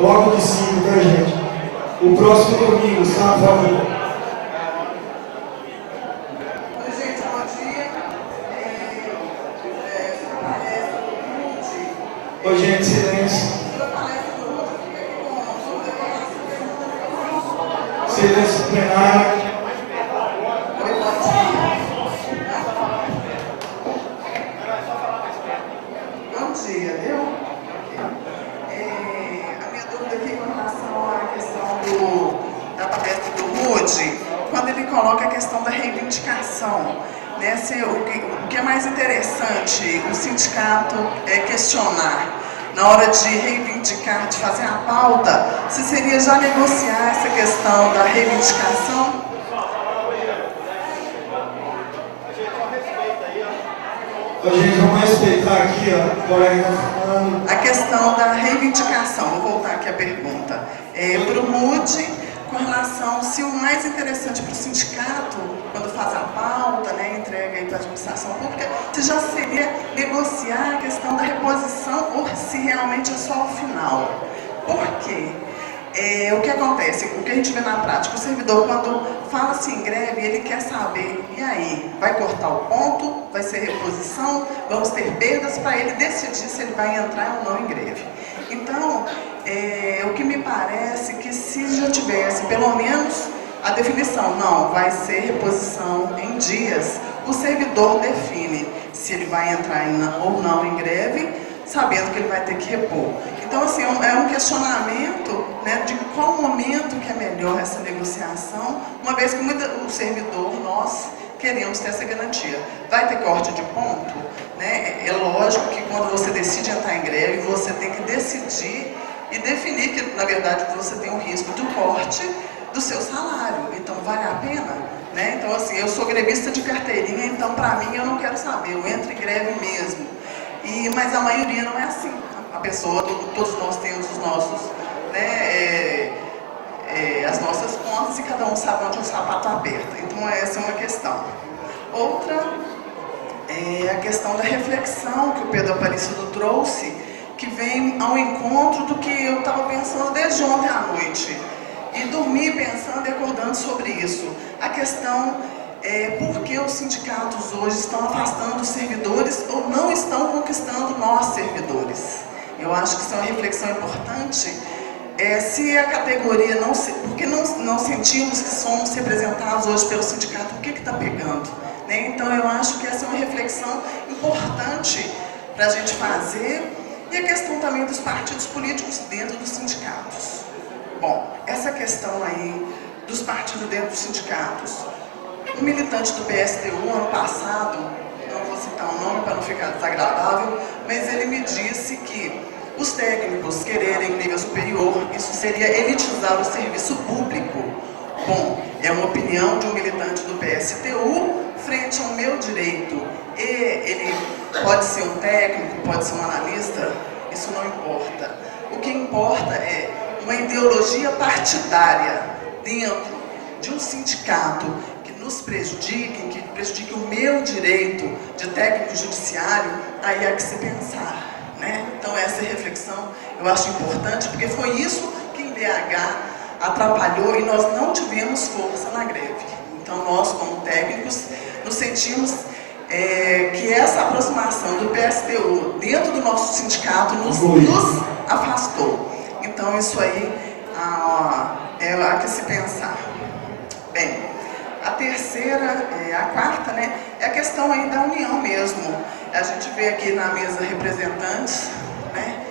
Bloco de 5, tá, gente? O próximo domingo, está a favor. Oi, gente, bom dia. Palestra do Ruth. Oi, gente, silêncio. Sua palestra do Ruth fica aqui com decoração. Silêncio plenário. Oi, bom dia. Bom dia, viu? A minha dúvida aqui com relação à questão da palestra do Ruth, quando ele coloca a questão da reivindicação, né? O que é mais interessante o sindicato questionar na hora de reivindicar, de fazer a pauta, se seria já negociar essa questão da reivindicação? Gente, vamos respeitar aqui, ó, o colega está falando. A questão da reivindicação, vou voltar aqui a pergunta. Para o MUD, com relação, se o mais interessante para o sindicato, quando faz a pauta, né, entrega para a administração pública, se já seria negociar a questão da reposição ou se realmente é só ao final. Por quê? O que acontece, o que a gente vê na prática, o servidor quando fala-se em greve, ele quer saber, e aí, vai cortar o ponto, vai ser reposição, vamos ter perdas para ele decidir se ele vai entrar ou não em greve. Então, o que me parece que se já tivesse pelo menos a definição, não, vai ser reposição em dias, o servidor define se ele vai entrar ou não em greve, sabendo que ele vai ter que repor. Então, assim, é um questionamento, né, de qual momento que é melhor essa negociação, uma vez que o servidor, nós, queremos ter essa garantia. Vai ter corte de ponto? Né? É lógico que quando você decide entrar em greve, você tem que decidir e definir que, na verdade, você tem o risco do corte do seu salário. Então, vale a pena? Né? Então, assim, eu sou grevista de carteirinha, então, para mim, eu não quero saber, eu entro em greve mesmo. Mas a maioria não é assim. A pessoa, todos nós temos os nossos, né, as nossas contas e cada um sabe onde o sapato aperta. Então essa é uma questão. Outra é a questão da reflexão que o Pedro Aparecido trouxe, que vem ao encontro do que eu estava pensando desde ontem à noite. E dormi pensando e acordando sobre isso. A questão por que os sindicatos hoje estão afastando os servidores ou não estão conquistando nós, servidores. Eu acho que isso é uma reflexão importante. Se a categoria não... Porque não sentimos que somos representados hoje pelo sindicato, o que está pegando? Né? Então, eu acho que essa é uma reflexão importante para a gente fazer. E a questão também dos partidos políticos dentro dos sindicatos. Bom, essa questão aí dos partidos dentro dos sindicatos. Um militante do PSTU, ano passado, não vou citar o nome para não ficar desagradável, mas ele me disse que os técnicos quererem nível superior, isso seria elitizar o serviço público. Bom, é uma opinião de um militante do PSTU frente ao meu direito. E ele pode ser um técnico, pode ser um analista, isso não importa. O que importa é uma ideologia partidária dentro de um sindicato que nos prejudiquem, que prejudique o meu direito de técnico judiciário, aí há que se pensar, né? Então essa reflexão eu acho importante, porque foi isso que em BH atrapalhou e nós não tivemos força na greve. Então nós, como técnicos, nos sentimos que essa aproximação do PSTU dentro do nosso sindicato nos afastou. Então isso aí há que se pensar. Bem, a terceira, a quarta, né, é a questão aí da união mesmo. A gente vê aqui na mesa representantes, né,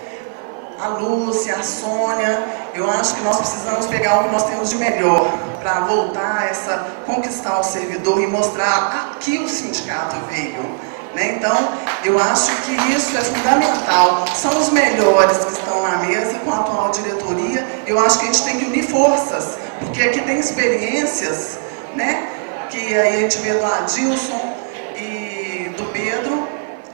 a Lúcia, a Sônia. Eu acho que nós precisamos pegar o que nós temos de melhor para voltar conquistar o servidor e mostrar a que o sindicato veio. Né? Então, eu acho que isso é fundamental. São os melhores que estão na mesa com a atual diretoria. Eu acho que a gente tem que unir forças, porque aqui tem experiências, né? Que aí a gente vê do Adilson e do Pedro,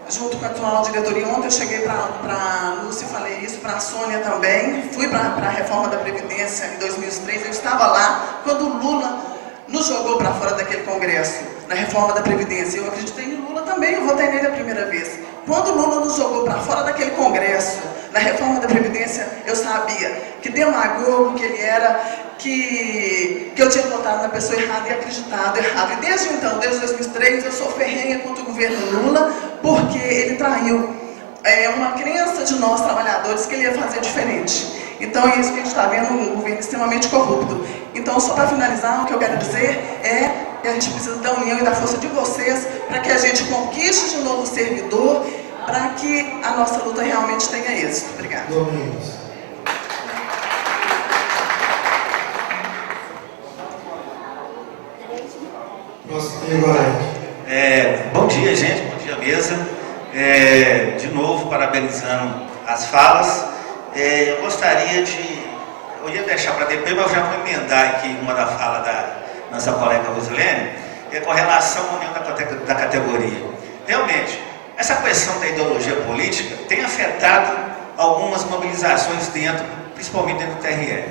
junto com a atual diretoria. Ontem eu cheguei para a Lúcia e falei isso, para a Sônia também. Fui para a reforma da Previdência em 2003, eu estava lá quando o Lula nos jogou para fora daquele congresso, na reforma da Previdência. Eu acreditei no Lula também, eu votei nele a primeira vez. Quando o Lula nos jogou para fora daquele Congresso, na reforma da Previdência, eu sabia que demagogo que ele era, que eu tinha votado na pessoa errada e acreditado errado. E desde então, desde 2003, eu sou ferrenha contra o governo Lula, porque ele traiu uma crença de nós, trabalhadores, que ele ia fazer diferente. Então, é isso que a gente está vendo, um governo extremamente corrupto. Então, só para finalizar, o que eu quero dizer é que a gente precisa da união e da força de vocês para que a gente conquiste de novo o servidor, para que a nossa luta realmente tenha êxito. Obrigada. Domingos. Próximo, bom dia, gente. Bom dia, mesa. De novo, parabenizando as falas. Eu gostaria de... Eu ia deixar para depois, mas eu já vou emendar aqui uma da fala da nossa colega Rosilene, com relação à união da categoria. Realmente, essa questão da ideologia política tem afetado algumas mobilizações dentro, principalmente dentro do TRE.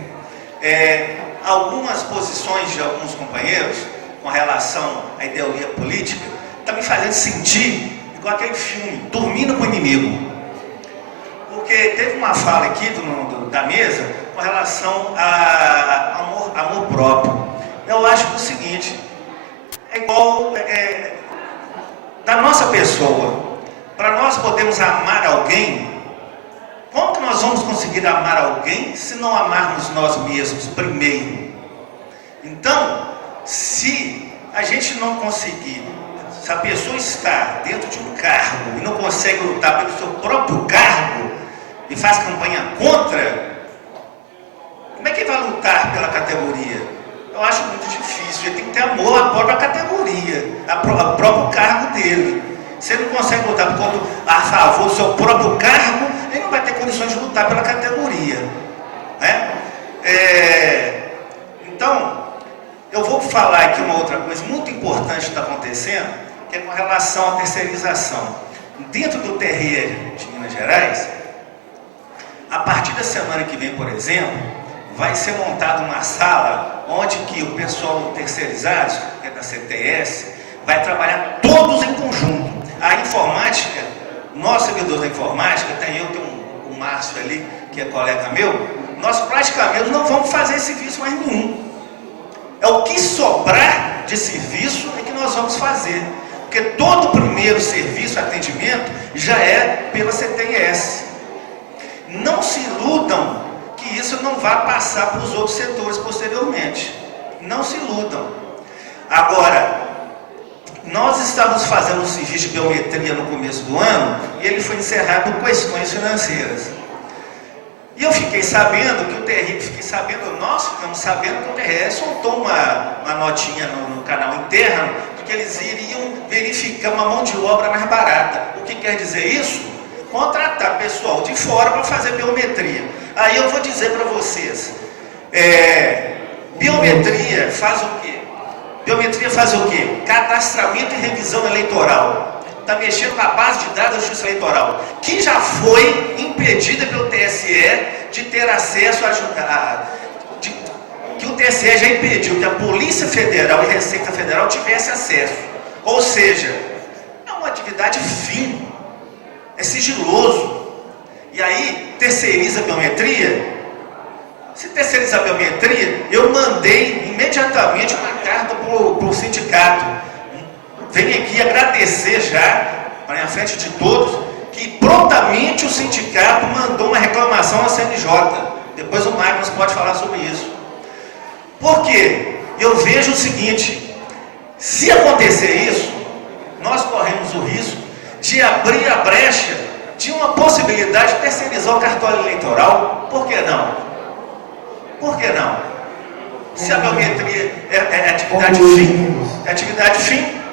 Algumas posições de alguns companheiros com relação à ideologia política estão me fazendo sentir igual aquele filme, Dormindo com o Inimigo. Porque teve uma fala aqui da mesa com relação a amor próprio. Eu acho que é o seguinte, é igual da nossa pessoa. Para nós podermos amar alguém, como que nós vamos conseguir amar alguém se não amarmos nós mesmos primeiro? Então, se a gente não conseguir, se a pessoa está dentro de um cargo e não consegue lutar pelo seu próprio cargo e faz campanha contra, como é que ele vai lutar pela categoria? Eu acho muito difícil. Ele tem que ter amor à própria categoria, ao próprio cargo dele. Se ele não consegue lutar a favor do seu próprio cargo, ele não vai ter condições de lutar pela categoria, né? Então, eu vou falar aqui uma outra coisa muito importante que está acontecendo, que é com relação à terceirização. Dentro do TRE de Minas Gerais, a partir da semana que vem, por exemplo, vai ser montada uma sala onde que o pessoal terceirizado, que é da CTS, vai trabalhar todos em conjunto. A informática, nós servidores da informática, tem o Márcio ali, que é colega meu, nós praticamente não vamos fazer serviço mais nenhum. É o que sobrar de serviço é que nós vamos fazer. Porque todo o primeiro serviço, atendimento, já é pela CTS. Não se iludam que isso não vai passar para os outros setores posteriormente. Não se iludam. Agora, nós estávamos fazendo um serviço de biometria no começo do ano e ele foi encerrado por questões financeiras. E eu fiquei sabendo que o TRE, nós ficamos sabendo que o TRE soltou uma notinha no canal interno de que eles iriam verificar uma mão de obra mais barata. O que quer dizer isso? Contratar pessoal de fora para fazer biometria. Aí eu vou dizer para vocês, biometria faz o quê? Biometria faz o quê? Cadastramento e revisão eleitoral. Está mexendo com a base de dados da Justiça Eleitoral, que já foi impedida pelo TSE de ter acesso que o TSE já impediu que a Polícia Federal e Receita Federal tivesse acesso. Ou seja, é uma atividade fim, é sigiloso. E aí, terceiriza a biometria. Se terceiriza a biometria, eu mandei imediatamente uma carta para o sindicato. Venho aqui agradecer já, para a frente de todos, que prontamente o sindicato mandou uma reclamação à CNJ. Depois o Magnus pode falar sobre isso. Por quê? Eu vejo o seguinte, se acontecer isso, nós corremos o risco de abrir a brecha de uma possibilidade de terceirizar o cartório eleitoral. Por que não? Por que não? Se a biometria é atividade fim,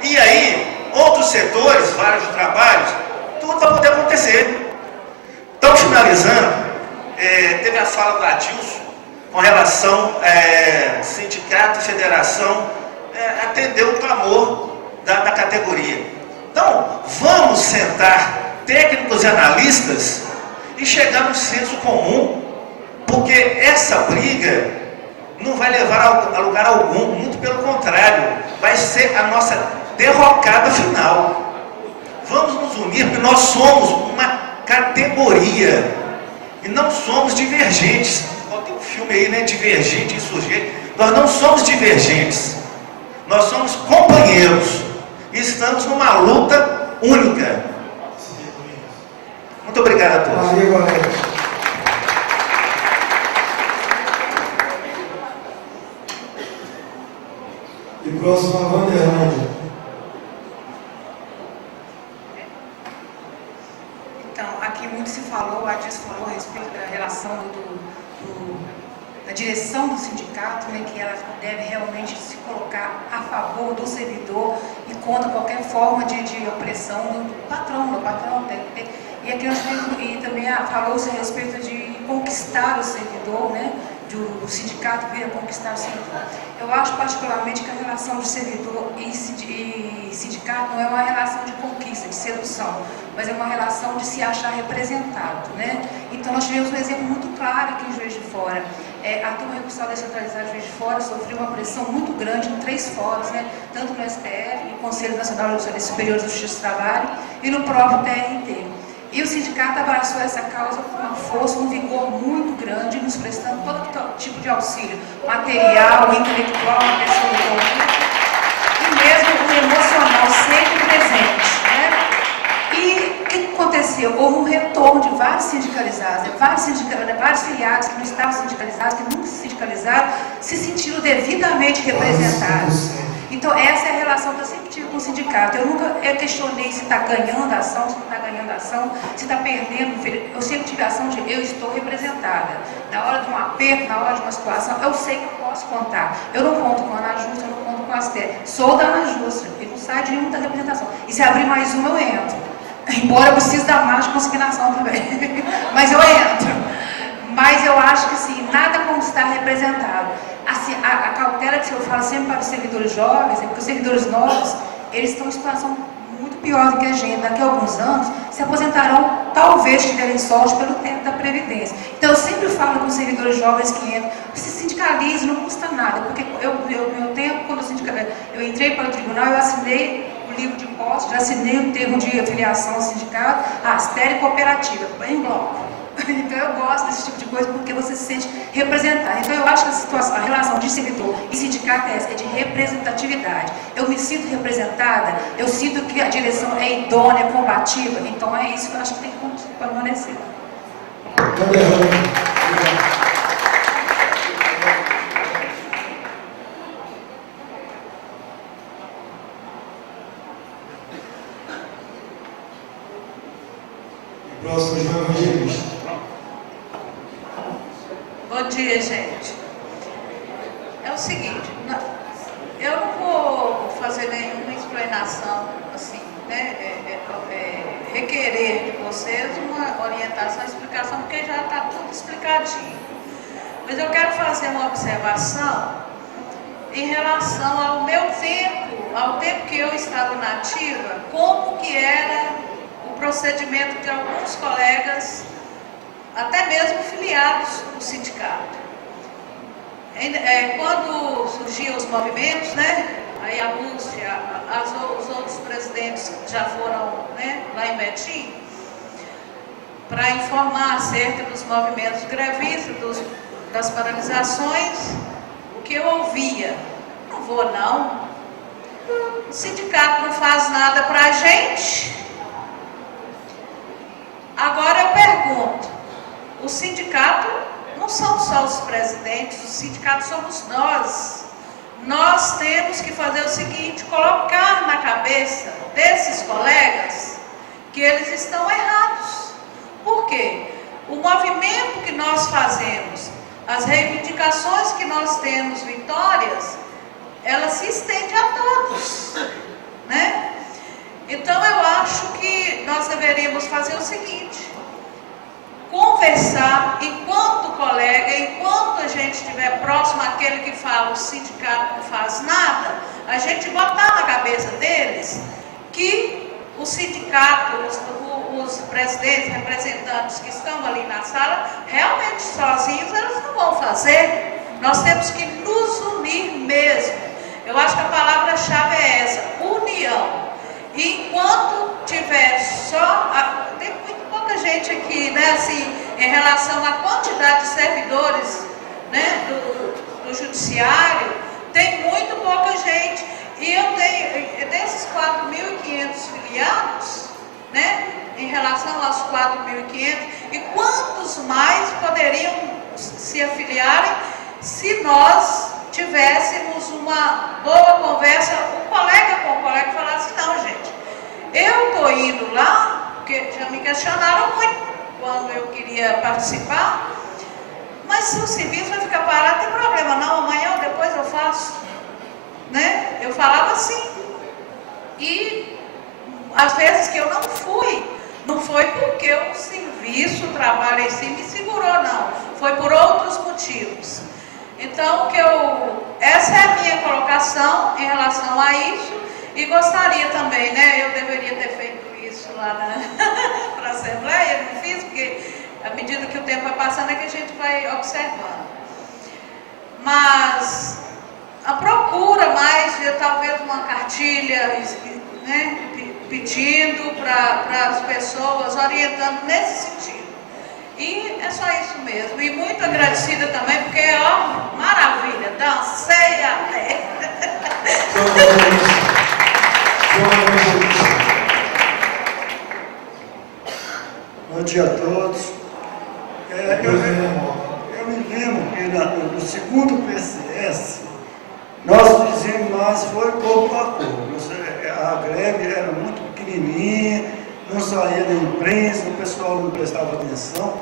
e aí, outros setores, vários trabalhos, tudo vai poder acontecer. Então, finalizando, teve a fala do Adilson com relação sindicato e federação atender o clamor da categoria. Então, vamos sentar técnicos e analistas e chegar num senso comum, porque essa briga não vai levar a lugar algum, muito pelo contrário, vai ser a nossa derrocada final. Vamos nos unir, porque nós somos uma categoria e não somos divergentes. Tem um filme aí, né? Divergente e Insurgente. Nós não somos divergentes. Nós somos companheiros. E estamos numa luta única. Muito obrigado a todos. Maria Gorete. E próximo a Vanderlândia. Então, aqui muito se falou, a Adis falou a respeito da relação da direção do sindicato, né, que ela deve realmente se colocar a favor do servidor e contra qualquer forma de opressão do patrão. E aqui nós temos, e também falou-se a respeito de conquistar o servidor, né, do sindicato vir a conquistar o servidor. Eu acho particularmente que a relação de servidor e sindicato não é uma relação de conquista, de sedução, mas é uma relação de se achar representado, né? Então nós tivemos um exemplo muito claro aqui em Juiz de Fora. A turma recursal descentralizada de Juiz de Fora sofreu uma pressão muito grande em 3 fóruns, né? Tanto no STF, no Conselho Nacional de Superior de Justiça do Trabalho e no próprio TRT. E o sindicato abraçou essa causa com uma força, um vigor muito grande, nos prestando todo tipo de auxílio, material, intelectual, a pessoa do conflito, e mesmo o emocional sempre presente, né? E o que aconteceu? Houve um retorno de vários sindicalizados, vários filiados que não estavam sindicalizados, que nunca se sindicalizaram, se sentiram devidamente representados. Então, essa é a relação que eu sempre tive com o sindicato. Eu questionei se está ganhando a ação, se não está ganhando a ação, se está perdendo. Eu sempre tive a ação de eu estou representada. Na hora de um aperto, na hora de uma situação, eu sei que eu posso contar. Eu não conto com a Ana Justa, eu não conto com a Asté. Sou da Ana Justa, eu não saio de nenhuma da representação. E se abrir mais uma, eu entro. Embora eu precise da margem de consignação também. Mas eu entro. Mas eu acho que assim, nada como estar representado. Assim, a cautela que eu falo sempre para os servidores jovens, é porque os servidores novos, eles estão em situação muito pior do que a gente. Daqui a alguns anos, se aposentarão, talvez tiverem sorte pelo tempo da Previdência. Então, eu sempre falo com os servidores jovens que entram, se sindicalize, não custa nada, porque meu tempo, quando eu entrei para o tribunal, eu assinei o livro de posse, já assinei o termo de afiliação ao sindicato, Astéria e cooperativa, em bloco. Então eu gosto desse tipo de coisa porque você se sente representado. Então eu acho que a relação de servidor e sindicato é essa, é de representatividade. Eu me sinto representada, eu sinto que a direção é idônea, combativa. Então é isso que eu acho que tem que permanecer. Próximo, João Evangelista. Bom dia, gente. É o seguinte, eu não vou fazer nenhuma explanação, assim, né, requerer de vocês uma orientação, explicação, porque já está tudo explicadinho. Mas eu quero fazer uma observação em relação ao meu tempo, ao tempo que eu estava na ativa, como que era o procedimento de alguns colegas, até mesmo filiados do sindicato. Quando surgiam os movimentos, né, aí a Lúcia, os outros presidentes já foram, né, lá em Betim, para informar acerca dos movimentos grevistas, das paralisações, o que eu ouvia: não vou não, o sindicato não faz nada para a gente. Agora eu pergunto, o sindicato não são só os presidentes, o sindicato somos nós. Nós temos que fazer o seguinte, colocar na cabeça desses colegas que eles estão errados. Por quê? O movimento que nós fazemos, as reivindicações que nós temos, vitórias, ela se estende a todos, né? Então eu acho que nós deveríamos fazer o seguinte: conversar enquanto colega, enquanto a gente estiver próximo àquele que fala o sindicato não faz nada, a gente botar na cabeça deles que o sindicato, os presidentes, representantes que estão ali na sala, realmente sozinhos eles não vão fazer. Nós temos que nos unir mesmo. Eu acho que a palavra-chave é essa, união. E enquanto tiver relação à quantidade de servidores, né, do judiciário, tem muito pouca gente. E eu tenho desses 4.500 filiados, né, em relação aos 4.500, e quantos mais poderiam se afiliarem se nós tivéssemos uma boa conversa, um colega com o colega falasse, não, gente, eu estou indo lá, porque já me questionaram muito quando eu queria participar, mas se o serviço vai ficar parado, não tem problema não, amanhã ou depois eu faço, né? Eu falava assim. E às vezes que eu não fui, não foi porque o serviço, o trabalho em si me segurou, não. Foi por outros motivos. Então, essa é a minha colocação em relação a isso. E gostaria também, né? Eu deveria ter feito isso lá para a Assembleia, não fiz, porque à medida que o tempo vai passando é que a gente vai observando. Mas a procura mais de talvez uma cartilha, né, pedindo para as pessoas, orientando nesse sentido. E é só isso mesmo. E muito agradecida também, porque, ó, maravilha, dancei até. Bom dia a todos. Eu me lembro que no segundo PCS, nós fizemos mais, foi corpo a corpo. A greve era muito pequenininha, não saía da imprensa, o pessoal não prestava atenção.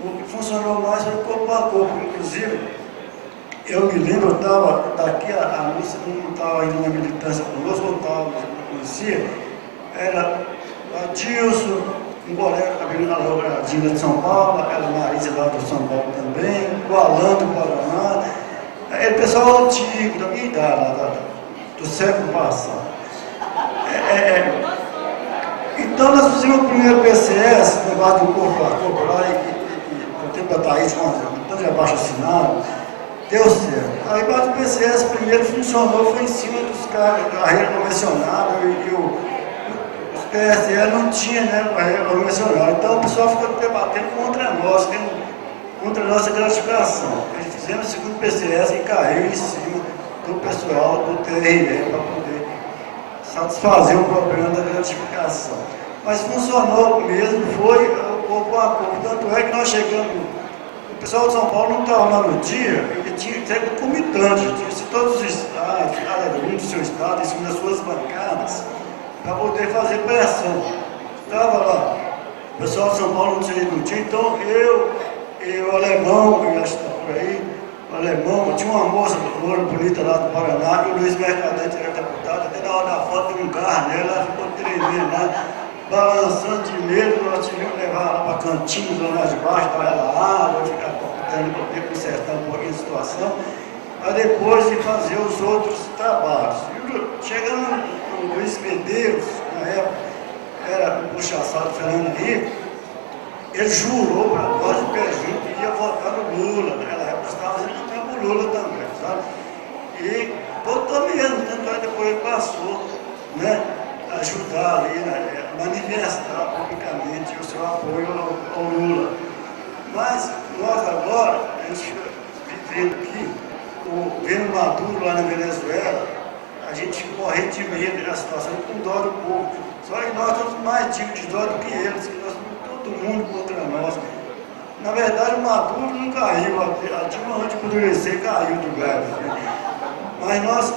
O que funcionou mais foi corpo a corpo. Inclusive, eu me lembro, eu estava daqui, a moça não estava indo na militância conosco, eu estava, não conhecia, era a Dilson, um colega a Dina de São Paulo, aquela Marisa lá do São Paulo também, o Alan do Paraná, é pessoal antigo, da minha idade, do século passado. Então nós fizemos o primeiro PCS, negócio do corpo a corpo lá, e o tempo da Thaís, com tanto de abaixo assinado, deu certo. Aí o PCS primeiro funcionou, foi em cima dos caras, a rede convencionada e os PSL não tinha, né, a rede convencionada. Então o pessoal ficou debatendo contra nós, contra a nossa gratificação. Eles fizeram o segundo PCS e caiu em cima do pessoal do TRE para poder satisfazer o problema da gratificação. Mas funcionou mesmo, foi o corpo a corpo. Tanto é que nós chegamos, o pessoal de São Paulo não estava lá no dia, porque tinha que ser concomitante, tinha que ser todos os estados, cada um do seu estado, em cima das suas bancadas, para poder fazer pressão. Estava lá, o pessoal de São Paulo não tinha ido no dia, então eu e o Alemão, que acho que está por aí, o Alemão, tinha uma moça bonita lá do Paraná, que o Luiz Mercadante era deputado, até na hora da foto de um carro nela, ela ficou tremendo lá, balançando de medo, nós tivemos que levar ela para cantinho lá de baixo, dar ela água, ficar tentando poder consertar um pouquinho a situação, para depois de fazer os outros trabalhos. Chegando no Luiz Medeiros, na época, era o puxa-saco Fernando Henrique, ele jurou para nós de pé junto que ia votar no Lula. Naquela época estava fazendo campanha para o Lula também, sabe? E votou mesmo, tanto é que depois ele passou, né, a ajudar ali, né, manifestar publicamente o seu apoio ao Lula. Mas nós agora, a gente vivendo aqui, vendo Maduro lá na Venezuela, a gente morrendo de medo da situação, com dó do povo. Só que nós temos mais dignos de dó do que eles, que nós todo mundo contra nós. Na verdade, o Maduro não caiu, a Dilma antes de endurecer caiu do lugar. Mas nós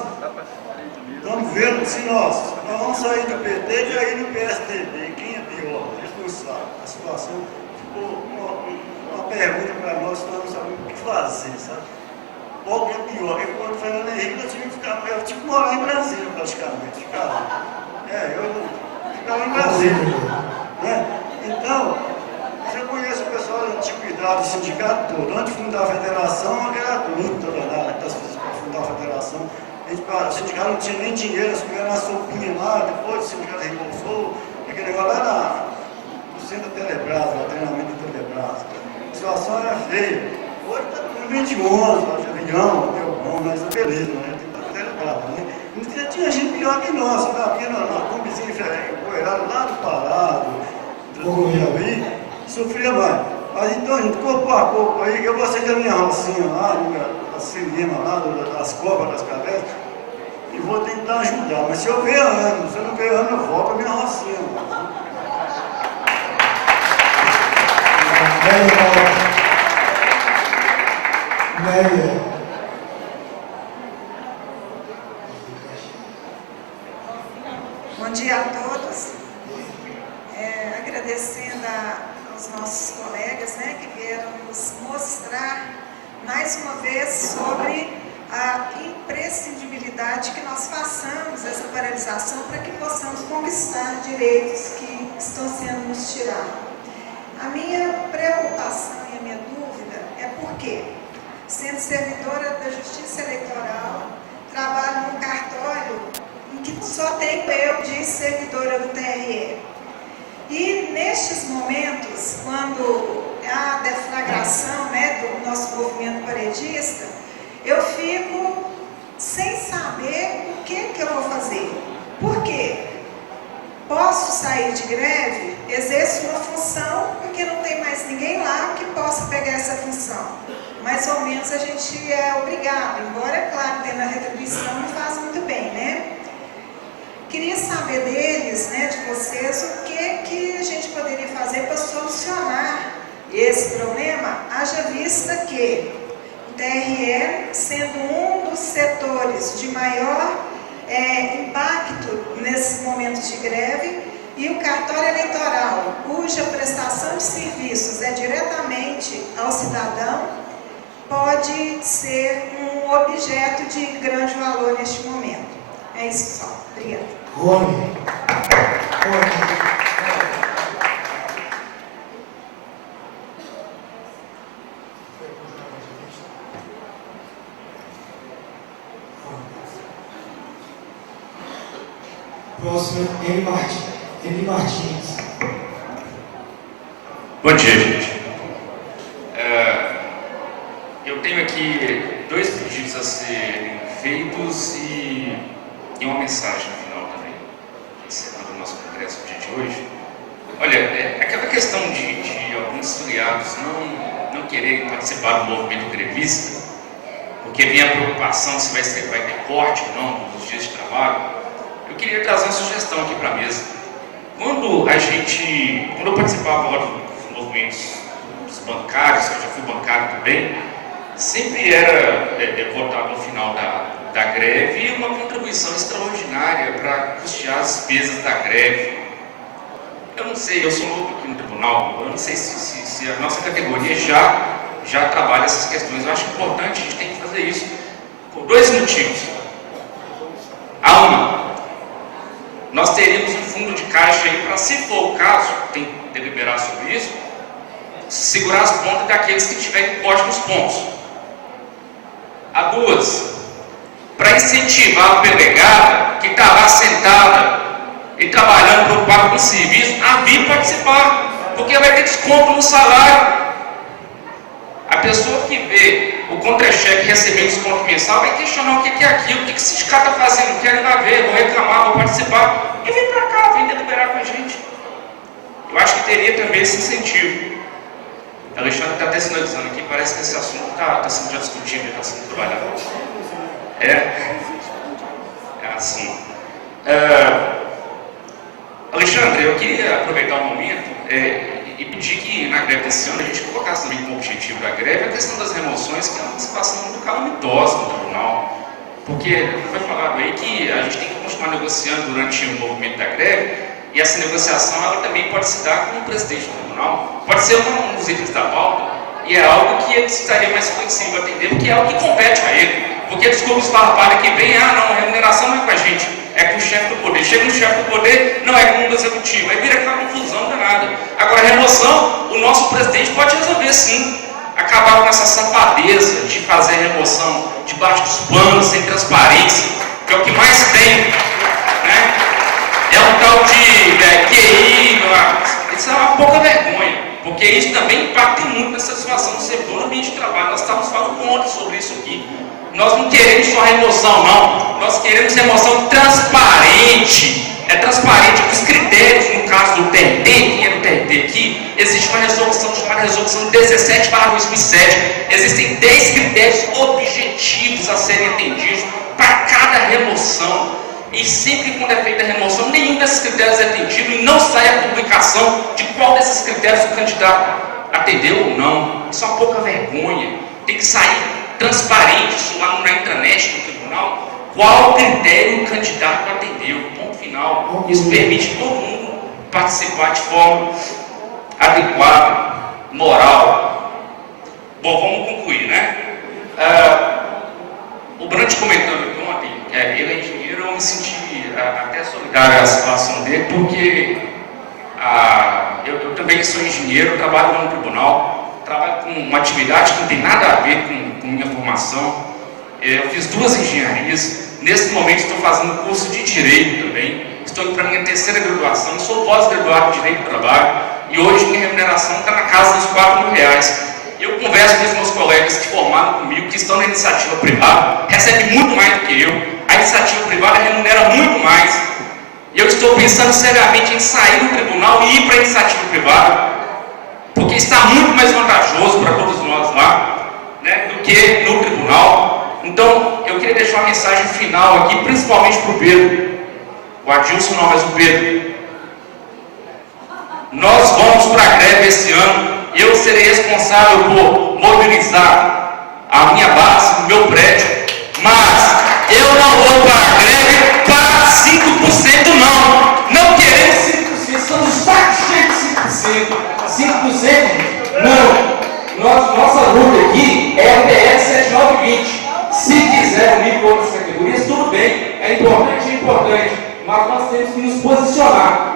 estamos vendo se nós vamos sair do PT e cair no PSDB. Quem é pior? Eles não sabem. A situação ficou uma pergunta para nós, nós não sabemos o que fazer, sabe? Qual que é pior? Porque quando o Fernando Henrique, nós tínhamos que ficar, eu tive que morar em Brasília praticamente. Eu ficava em Brasília. Né? Então, você conhece o pessoal da antiguidade, o sindicato todo. Antes de fundar a federação, aquela luta danada para fundar a federação. O sindicato não tinha nem dinheiro, as primeiras na sopinha lá, depois o sindicato reembolsou, aquele negócio lá no centro da Telebrás, no treinamento da Telebrás. A situação era feia. Hoje está tudo meio de ônibus, de avião, deu bom, mas beleza, né? Tem que Telebrás, né? Não tinha gente pior que nós, aqui na combizinha empoeirada lá do Pará, do Piauí, sofria mais. Mas então, gente, corpo a corpo, aí eu gostei da minha rocinha lá, da cilindra lá, das cobras, das cabeças, e vou tentar ajudar. Mas se eu ver ano, se eu não ver ano, eu volto a minha rocinha. Neia. Bom dia a todos. Agradecendo aos nossos colegas, né, que vieram nos mostrar mais uma vez sobre a imprescindibilidade que nós façamos essa paralisação para que possamos conquistar direitos que estão sendo nos tirados. A minha preocupação e a minha dúvida é porque, sendo servidora da Justiça Eleitoral, trabalho num cartório em que só tenho eu de servidora do TRE. E nestes momentos, quando há a deflagração, né, do nosso movimento paredista, eu fico sem saber o que eu vou fazer. Por quê? Posso sair de greve, exerço uma função, porque não tem mais ninguém lá que possa pegar essa função. Mais ou menos a gente é obrigado, embora, é claro, tendo a retribuição me faz muito bem, né? Queria saber deles, né, de vocês, o que a gente poderia fazer para solucionar esse problema, haja vista que o TRE, sendo um dos setores de maior impacto nesses momentos de greve, e o cartório eleitoral, cuja prestação de serviços é diretamente ao cidadão, pode ser um objeto de grande valor neste momento. É isso só. Obrigada. Rony. Próximo, Eli Martins. Bom dia, gente. Eu tenho aqui 2 pedidos a serem feitos e uma mensagem no final também, encerrando o nosso congresso no dia de hoje. Olha, aquela questão de alguns filiados não quererem participar do movimento grevista, porque vem a preocupação se vai ter corte ou não nos dias de trabalho, eu queria trazer uma sugestão aqui para a mesa. Quando eu participava lá dos movimentos dos bancários, eu já fui bancário também, sempre era votado no final da greve uma contribuição extraordinária para custear as despesas da greve. Eu não sei, eu sou novo aqui no tribunal, eu não sei se a nossa categoria já trabalha essas questões. Eu acho importante, a gente tem que fazer isso por 2 motivos. A uma, nós teríamos um fundo de caixa aí para, se for o caso, tem que deliberar sobre isso, segurar as pontas daqueles que tiverem corte nos pontos. A 2, para incentivar a delegada que está lá sentada e trabalhando preocupado com o serviço a vir participar, porque vai ter desconto no salário. A pessoa que vê o contra-cheque recebendo desconto mensal vai questionar o que é aquilo, o que esse sindicato está fazendo, não quero ir lá ver, vou reclamar, vou participar, e vem para cá, vem deliberar com a gente. Eu acho que teria também esse incentivo. O Alexandre está até sinalizando aqui, parece que esse assunto está sendo já discutido, está sendo trabalhado. É assim. Alexandre, eu queria aproveitar o momento e pedir que na greve desse ano a gente colocasse também como objetivo da greve a questão das remoções, que é uma situação muito calamitosa no tribunal. Porque foi falado aí que a gente tem que continuar negociando durante o movimento da greve, e essa negociação ela também pode se dar com o presidente do tribunal. Pode ser um dos itens da pauta, e é algo que ele estaria mais flexível a atender, porque é algo que compete a ele. Porque desculpa os farrapalhos que vem, não, a remuneração não é com a gente, é com o chefe do poder. Chega no chefe do poder, não é com o executivo. Aí vira aquela confusão danada. Agora, a remoção, o nosso presidente pode resolver sim. Acabar com essa safadeza de fazer remoção debaixo dos panos, sem transparência, que é o que mais tem, né? É um tal de QI, isso é uma pouca vergonha, porque isso também impacta muito nessa situação do servidor no ambiente de trabalho. Nós estamos falando ontem sobre isso aqui. Nós não queremos só remoção, não. Nós queremos remoção transparente. É transparente com os critérios, no caso do TRT, quem é do TRT aqui, existe uma resolução chamada Resolução 17/2007. Existem 10 critérios objetivos a serem atendidos para cada remoção. E sempre quando é feita a remoção, nenhum desses critérios é atendido e não sai a publicação de qual desses critérios o candidato atendeu ou não. Isso é uma pouca vergonha. Tem que sair transparente isso lá na intranet do tribunal, qual critério o candidato atendeu. Ponto final. Isso permite todo mundo participar de forma adequada, moral. Bom, vamos concluir, né? O Brant comentando aqui ontem, ele é engenheiro, eu me senti até solidário à situação dele, porque eu também sou engenheiro, trabalho no tribunal, trabalho com uma atividade que não tem nada a ver com minha formação. Eu fiz 2 engenharias, nesse momento estou fazendo curso de Direito também, estou indo para a minha 3ª graduação, sou pós-graduado em Direito do Trabalho, e hoje minha remuneração está na casa dos R$4.000. Eu converso com os meus colegas que formaram comigo, que estão na iniciativa privada, recebem muito mais do que eu. A iniciativa privada remunera muito mais. E eu estou pensando seriamente em sair do tribunal e ir para a iniciativa privada, porque está muito mais vantajoso para todos nós lá, né, do que no tribunal. Então, eu queria deixar uma mensagem final aqui, principalmente para o Pedro. O Adilson não, mas o Pedro. Nós vamos para a greve esse ano. Eu serei responsável por mobilizar a minha base, o meu prédio, mas eu não vou para a greve para 5% não. Não queremos 5%, estamos saco cheio de 5%. 5% não. Nossa luta aqui é o PS 7920. Se quiser unir com outras categorias, tudo bem. É importante, mas nós temos que nos posicionar.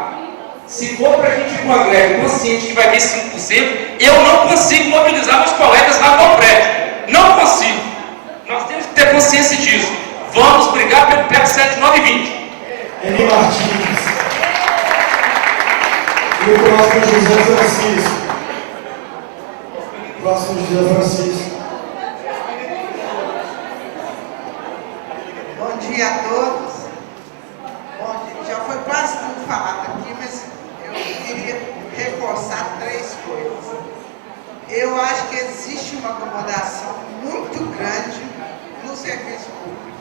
Se for para a gente ir para uma greve consciente que vai vir 5%, eu não consigo mobilizar meus colegas lá no prédio. Não consigo. Nós temos que ter consciência disso. Vamos brigar pelo PEC 7920. Eni Martins. E o próximo José Francisco. Próximo José Francisco. Bom dia a todos. Bom, já foi quase tudo falado aqui, mas eu queria reforçar 3 coisas. Eu acho que existe uma acomodação muito grande no serviço público.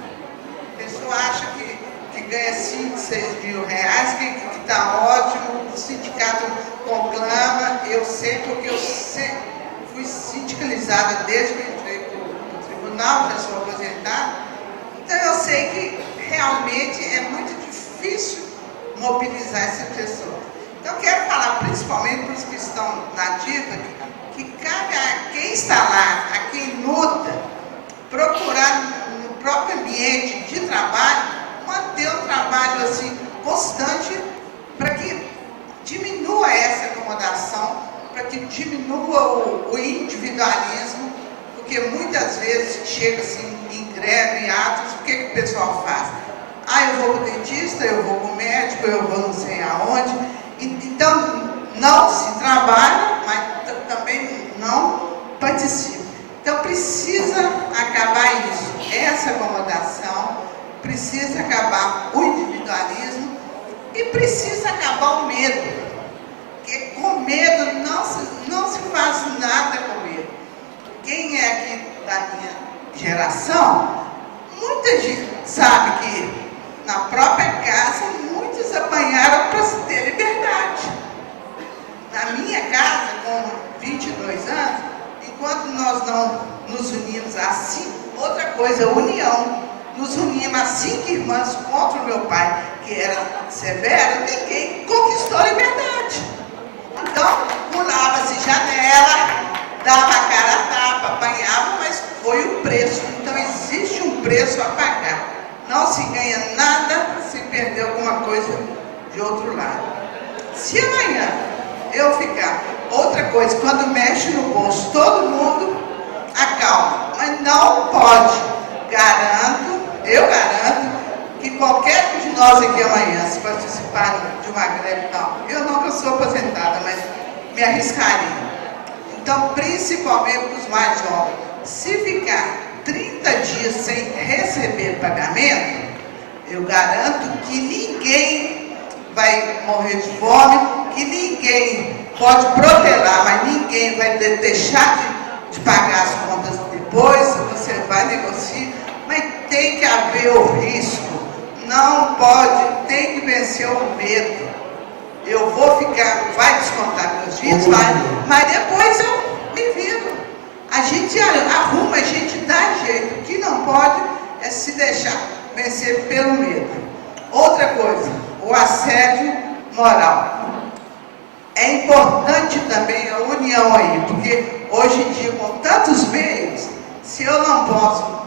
A pessoa acha que ganha 5, 6 mil reais, que está ótimo, o sindicato conclama, eu sei porque eu fui sindicalizada desde que eu entrei no tribunal, já sou aposentada, então eu sei que realmente é muito difícil mobilizar essa pessoa. Então, quero falar principalmente para os que estão na ativa, que cabe a quem está lá, a quem luta, procurar no próprio ambiente de trabalho, manter um trabalho assim, constante, para que diminua essa acomodação, para que diminua o individualismo, porque muitas vezes chega assim, em greve, em atos, o que o pessoal faz? Eu vou para o dentista, eu vou para o médico, eu vou não sei aonde. Então, não se trabalha, mas também não participa. Então, precisa acabar isso, essa acomodação, precisa acabar o individualismo e precisa acabar o medo. Porque com medo não se faz nada com medo. Quem é aqui da minha geração, muita gente sabe que na própria casa, muitos apanharam para se ter liberdade. Na minha casa, com 22 anos, enquanto nós não nos unimos assim, outra coisa, união, nos unimos as 5 irmãs contra o meu pai, que era severo, ninguém conquistou a liberdade. Então, pulava-se janela, dava a cara a tapa, apanhava, mas foi o preço. Então, existe um preço a pagar. Não se ganha nada se perder alguma coisa de outro lado. Se amanhã eu ficar, outra coisa, quando mexe no bolso, todo mundo acalma. Mas não pode. Eu garanto, que qualquer um de nós aqui amanhã, se participar de uma greve, eu nunca sou aposentada, mas me arriscaria. Então, principalmente para os mais jovens, se ficar 30 dias sem receber pagamento, eu garanto que ninguém vai morrer de fome, que ninguém pode protelar, mas ninguém vai deixar de pagar as contas depois, você vai negociar, mas tem que haver o risco, não pode, tem que vencer o medo. Eu vou ficar, vai descontar meus dias, vai, mas depois eu me viro. A gente arruma, a gente dá jeito. O que não pode é se deixar vencer pelo medo. Outra coisa, o assédio moral. É importante também a união aí, porque hoje em dia, com tantos meios, se eu não posso,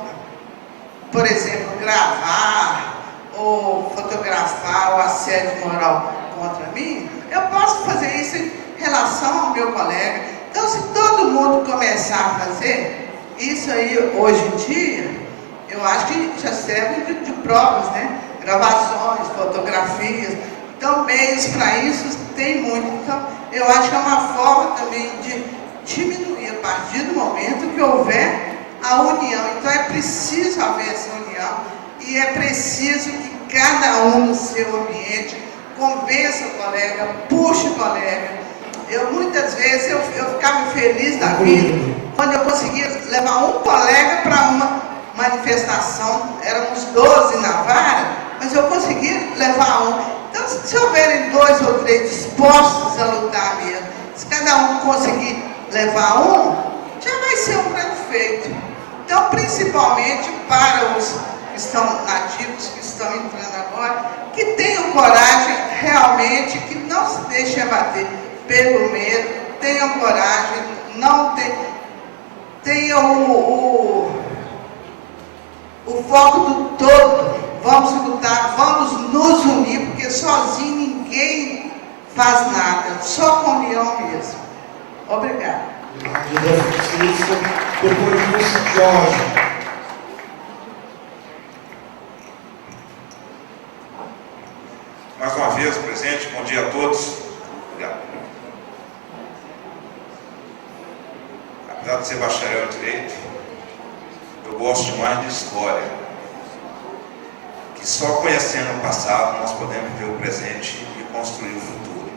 por exemplo, gravar ou fotografar o assédio moral contra mim, eu posso fazer isso em relação ao meu colega. Então, se todo mundo começar a fazer isso aí hoje em dia, eu acho que já serve de provas, né? Gravações, fotografias. Então, meios para isso tem muito. Então, eu acho que é uma forma também de diminuir a partir do momento que houver a união. Então, é preciso haver essa união e é preciso que cada um no seu ambiente convença o colega, puxe o colega. Muitas vezes eu ficava feliz da vida quando eu conseguia levar um colega para uma manifestação. Éramos 12 na vara, mas eu conseguia levar um. Então, se houverem 2 ou 3 dispostos a lutar mesmo, se cada um conseguir levar um, já vai ser um grande feito. Então, principalmente para os que estão nativos, que estão entrando agora, que tenham coragem realmente, que não se deixem abater pelo medo, tenham coragem, não tenham o foco do todo. Vamos lutar, vamos nos unir, porque sozinho ninguém faz nada, só com união mesmo. Obrigada. Depois Jorge. Mais uma vez, presente, bom dia a todos. Obrigado. Apesar de ser bacharel em Direito, eu gosto demais de história. Que só conhecendo o passado nós podemos ver o presente e construir o futuro.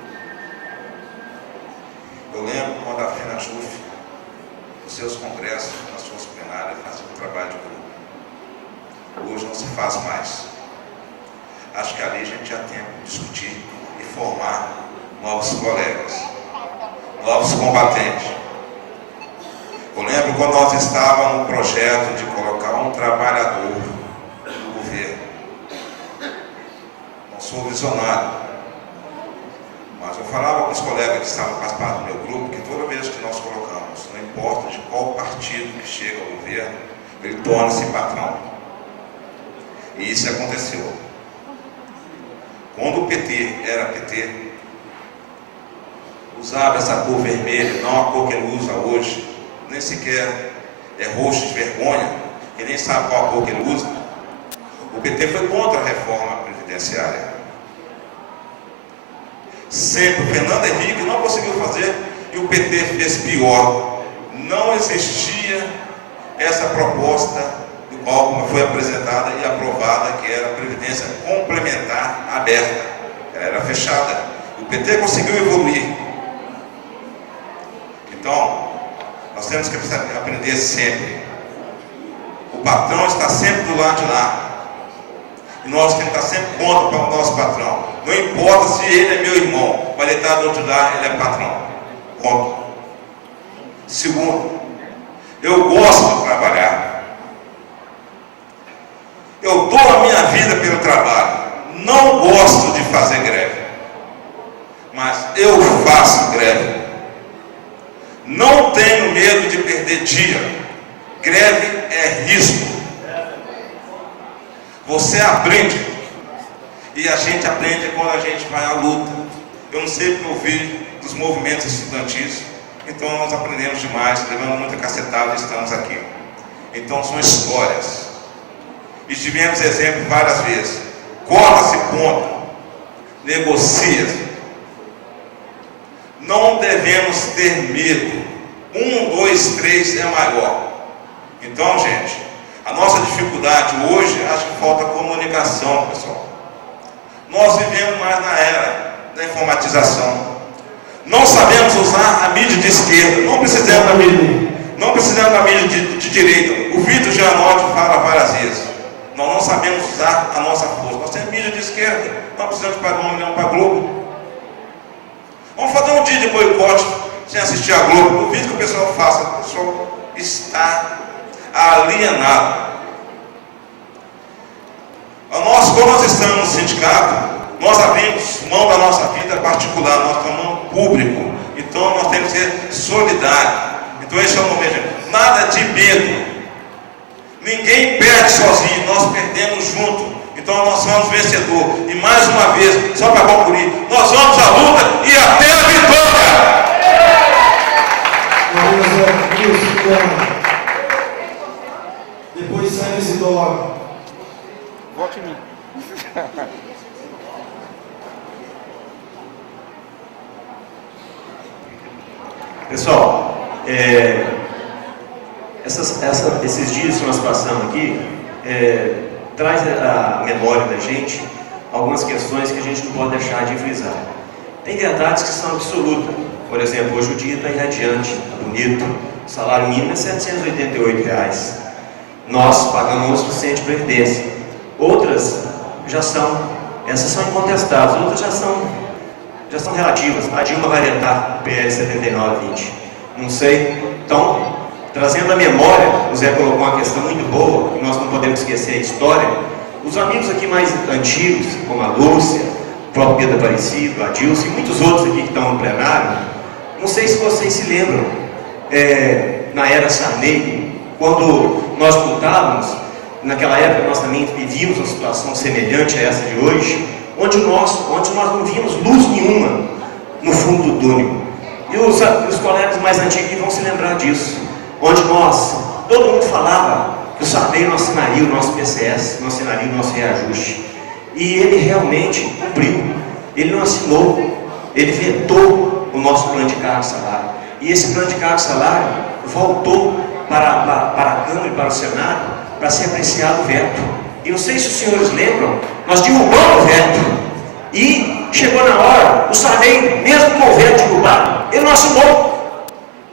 Eu lembro quando a FENAJUF, nos seus congressos, nas suas plenárias, fazia um trabalho de grupo. Hoje não se faz mais. Acho que ali a gente já tem que discutir e formar novos colegas, novos combatentes. Eu lembro quando nós estávamos no projeto de colocar um trabalhador no governo. Não sou visionário, mas eu falava com os colegas que estavam participando do meu grupo que toda vez que nós colocamos, não importa de qual partido que chega ao governo, ele torna-se patrão. E isso aconteceu. Quando o PT era PT, usava essa cor vermelha, não a cor que ele usa hoje, nem sequer é roxo de vergonha, ele nem sabe qual a cor que ele usa. O PT foi contra a reforma previdenciária. Sempre, o Fernando Henrique não conseguiu fazer e o PT fez pior. Não existia essa proposta do qual foi apresentada e aprovada, que era a Previdência Complementar aberta. Ela era fechada. O PT conseguiu evoluir. Então, nós temos que aprender sempre. O patrão está sempre do lado de lá. E nós temos que estar sempre contra o nosso patrão. Não importa se ele é meu irmão, mas ele está do outro lado, ele é patrão. Ponto. Segundo, eu gosto de trabalhar. Eu dou a minha vida pelo trabalho. Não gosto de fazer greve. Mas eu faço greve. Não tenho medo de perder dia. Greve é risco. Você aprende. E a gente aprende quando a gente vai à luta. Eu não sei o que eu vi dos movimentos estudantis. Então nós aprendemos demais, levamos muita cacetada e estamos aqui. Então são histórias. E tivemos exemplo várias vezes. Corta-se ponto. Negocia-se. Não devemos ter medo. 1, 2, 3 é maior. Então, gente, a nossa dificuldade hoje, acho que falta comunicação, pessoal. Nós vivemos mais na era da informatização. Não sabemos usar a mídia de esquerda, não precisamos da mídia de direita. O Vitor Gianotti fala várias vezes. Nós não sabemos usar a nossa força. Nós temos mídia de esquerda, não precisamos pagar $1 milhão para a Globo. Vamos fazer um dia de boicote sem assistir a Globo. Duvido que o pessoal faça. O pessoal está alienado. Como nós estamos no sindicato, nós abrimos mão da nossa vida particular, nós tomamos público. Então nós temos que ser solidários. Então esse é o momento. Nada de medo. Ninguém perde sozinho, nós perdemos junto. Então nós somos vencedores. E mais uma vez, só para concluir, nós vamos à luta e até a vitória! Depois sai Isidoro. Vote em mim. Pessoal, esses dias que nós passamos aqui traz à memória da gente algumas questões que a gente não pode deixar de frisar. Tem verdades que são absolutas. Por exemplo, hoje o dia está irradiante, está bonito, o salário mínimo é R$788. Nós pagamos o suficiente de previdência. Outras essas são incontestáveis, outras já são relativas. A Dilma vai vetar o PL 7920. Não sei. Então, trazendo à memória, o Zé colocou uma questão muito boa, que nós não podemos esquecer a história. Os amigos aqui mais antigos, como a Lúcia, o próprio Pedro Aparecido, a Dilce e muitos outros aqui que estão no plenário, não sei se vocês se lembram, na era Sarney, quando nós lutávamos, naquela época nós também vivíamos uma situação semelhante a essa de hoje, onde nós não víamos luz nenhuma no fundo do túnel. E os colegas mais antigos vão se lembrar disso, onde todo mundo falava que o Sarney não assinaria o nosso PCS, não assinaria o nosso reajuste. E ele realmente cumpriu. Ele não assinou, ele vetou o nosso plano de cargo e salário. E esse plano de cargo e salário voltou para a Câmara e para o Senado para ser apreciado o veto. E não sei se os senhores lembram, nós derrubamos o veto. E chegou na hora, o Sarney, mesmo com o veto derrubado, ele não assinou.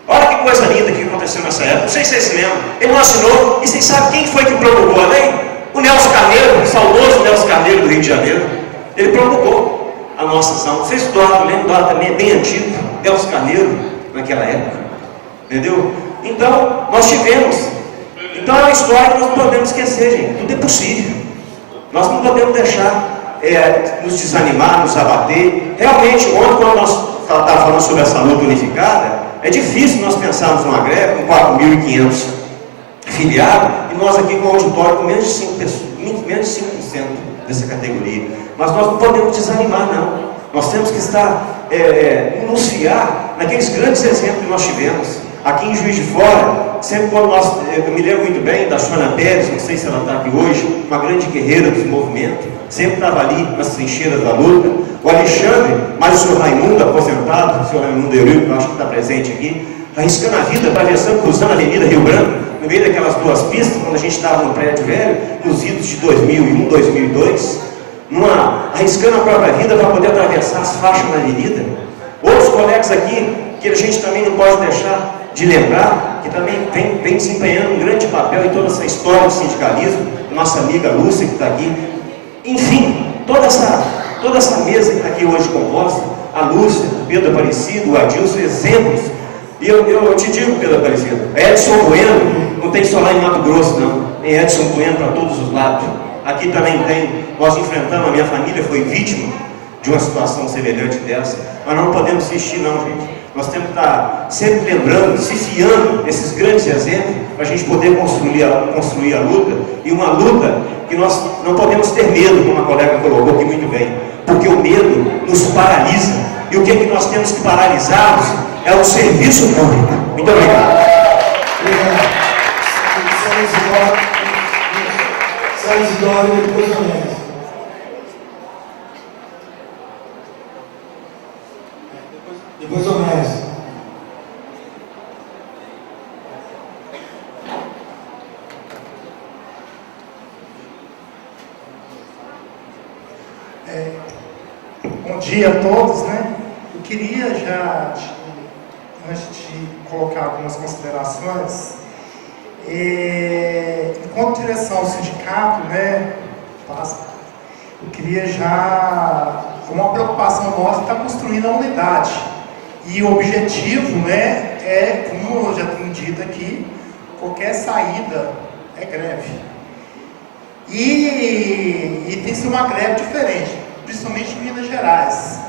Olha que coisa linda que aconteceu nessa época. Não sei se vocês se lembram. Ele não assinou. E vocês sabem quem foi que promulgou a lei? O Nelson Carneiro, o saudoso Nelson Carneiro do Rio de Janeiro. Ele promulgou a nossa ação. Vocês lembram também, é bem antigo, Nelson Carneiro, naquela época. Entendeu? Então, nós tivemos. Então é uma história que nós não podemos esquecer, gente. Tudo é possível. Nós não podemos deixar nos desanimar, nos abater. Realmente, ontem, quando nós estávamos falando sobre essa luta unificada, é difícil nós pensarmos numa greve com 4.500 filiados e nós aqui com o auditório com menos de 5% dessa categoria. Mas nós não podemos desanimar, não. Nós temos que estar, nos fiar naqueles grandes exemplos que nós tivemos. Aqui em Juiz de Fora, sempre quando eu me lembro muito bem da Joana Pérez, não sei se ela está aqui hoje, uma grande guerreira dos movimentos, sempre estava ali nas trincheiras da luta. O Alexandre, mas o senhor Raimundo, aposentado, o senhor Raimundo Eurico, que eu acho que está presente aqui, arriscando a vida, atravessando, cruzando a Avenida Rio Branco, no meio daquelas duas pistas, quando a gente estava no prédio velho, nos idos de 2001, 2002, arriscando a própria vida para poder atravessar as faixas da avenida. Outros colegas aqui, que a gente também não pode deixar de lembrar, que também vem desempenhando um grande papel em toda essa história do sindicalismo, nossa amiga Lúcia, que está aqui. Enfim, toda essa mesa que está aqui hoje composta, a Lúcia, o Pedro Aparecido, o Adilson, exemplos. E eu te digo, Pedro Aparecido, Edson Bueno, não tem só lá em Mato Grosso, não. Tem Edson Bueno para todos os lados. Aqui também tem, nós enfrentamos, a minha família foi vítima de uma situação semelhante dessa. Mas não podemos desistir, não, gente. Nós temos que estar sempre lembrando, se fiando nesses grandes exemplos, para a gente poder construir a luta, e uma luta que nós não podemos ter medo, como a colega colocou aqui muito bem, porque o medo nos paralisa, e o que é que nós temos que paralisar-nos é o serviço público. Muito obrigado. Sai Isidoro e depois o Mendes. Depois o Mendes. Bom dia a todos, né? queria já, antes de colocar algumas considerações, enquanto direção do sindicato, né, eu queria já, uma preocupação nossa, estar construindo a unidade. E o objetivo, né, é, como eu já tenho dito aqui, qualquer saída é greve. E tem que ser uma greve diferente, principalmente em Minas Gerais.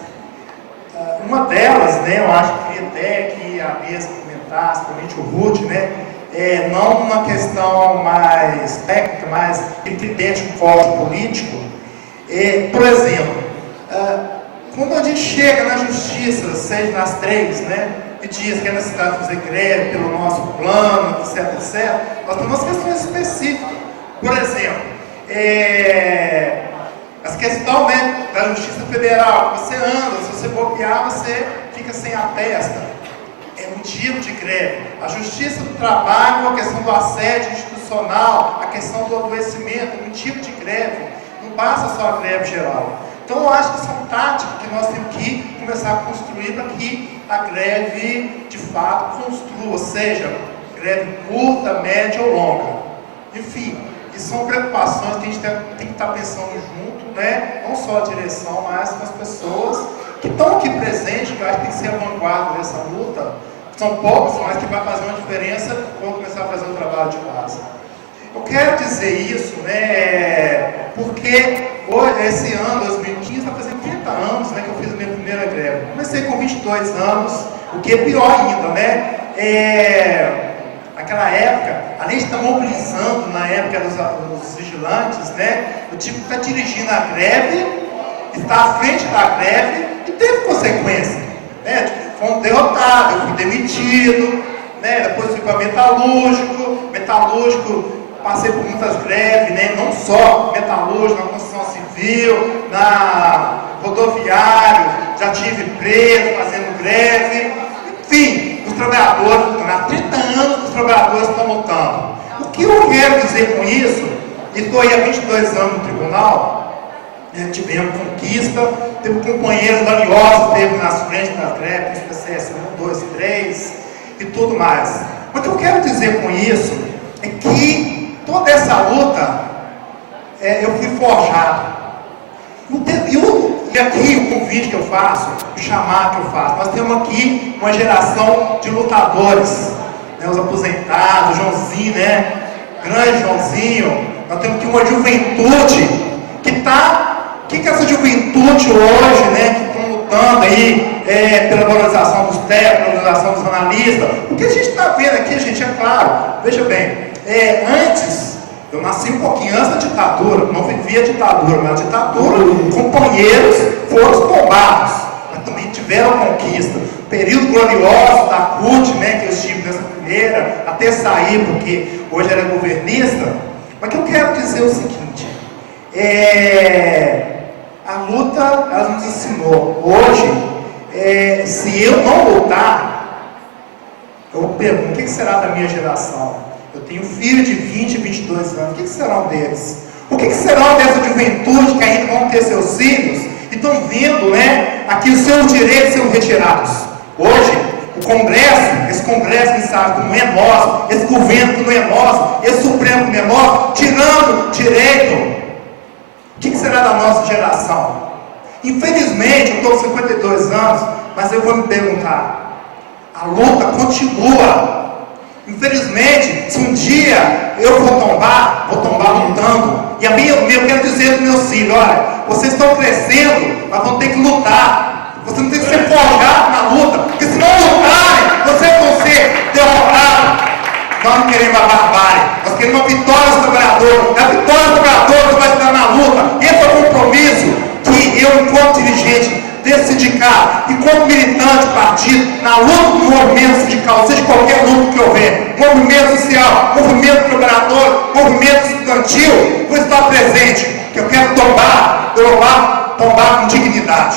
Uma delas, né, eu acho que queria até que a mesa comentasse, principalmente o Ruth, né, não uma questão mais técnica, mas dentro de um código político. Por exemplo, quando a gente chega na justiça, seja nas 3, né, e diz que é necessário fazer greve pelo nosso plano, etc, etc, nós temos questões específicas. Por exemplo, essa questão, né, da Justiça Federal, você anda, se você bobear, você fica sem a testa. É motivo de greve. A Justiça do Trabalho, a questão do assédio institucional, a questão do adoecimento, é motivo de greve. Não basta só a greve geral. Então, eu acho que são táticas que nós temos que começar a construir para que a greve, de fato, construa, ou seja, greve curta, média ou longa. Enfim, isso são preocupações que a gente tem que estar pensando junto, né? Não só a direção, mas com as pessoas que estão aqui presentes, que eu acho que tem que ser a vanguarda dessa luta. São poucos, mas que vai fazer uma diferença quando começar a fazer o trabalho de base. Eu quero dizer isso, né, porque hoje, esse ano, 2015, vai fazer 30 anos, né, que eu fiz a minha primeira greve. Comecei com 22 anos, o que é pior ainda, né? Naquela época, além de estar mobilizando, na época, os vigilantes, né, eu tive que estar dirigindo a greve, estar à frente da greve, e teve consequência, né? Fomos derrotados, eu fui demitido, né? Depois fui para metalúrgico, passei por muitas greves, né? Não só metalúrgico, na construção civil, na rodoviária, já tive preso fazendo greve, enfim, os trabalhadores, há 30 anos os trabalhadores estão lutando. O que eu quero dizer com isso, e estou aí há 22 anos no tribunal, né, tivemos conquista, teve companheiros valiosos, teve nas frentes das greves, PCS 1, 2, 3 e tudo mais. Mas o que eu quero dizer com isso é que toda essa luta, eu fui forjado. E aqui o convite que eu faço, o chamado que eu faço, nós temos aqui uma geração de lutadores, né, os aposentados, o Joãozinho, né, grande Joãozinho, nós temos aqui uma juventude que está. O que essa juventude hoje, né, que estão lutando aí pela valorização dos técnicos, valorização dos analistas, o que a gente está vendo aqui, gente, é claro, veja bem, antes, eu nasci um pouquinho antes da ditadura, não vivi a ditadura, mas a ditadura, companheiros foram tombados, mas também tiveram conquista. Período glorioso da CUT, né, que eu estive nessa primeira, até sair, porque hoje era governista, mas que eu quero dizer o seguinte, a luta, ela nos ensinou. Hoje, se eu não lutar, eu pergunto, o que será da minha geração? Eu tenho filhos de 20, 22 anos, o que serão deles? O que serão dessa juventude que ainda vão ter seus filhos e estão vendo, né, aqui os seus direitos sendo retirados? Hoje, o Congresso, esse Congresso que sabe que não é nosso, esse governo que não é nosso, esse Supremo que não é nosso, tirando direito. O que será da nossa geração? Infelizmente, eu estou com 52 anos, mas eu vou me perguntar, a luta continua. Infelizmente, se um dia eu vou tombar lutando. E eu quero dizer aos meus filhos, olha, vocês estão crescendo, mas vão ter que lutar. Vocês não tem que ser forjados na luta, porque se não lutarem, vocês vão ser derrotados. Nós não queremos a barbárie, nós queremos a vitória dos trabalhadores. É a vitória dos trabalhadores que vai estar na luta. Esse é o compromisso que eu, enquanto dirigente desse sindicato, enquanto militante do partido, na luta do movimento sindical, seja qualquer luta que houver, movimento social, movimento trabalhador, movimento estudantil, vou estar presente, que eu quero tombar com dignidade.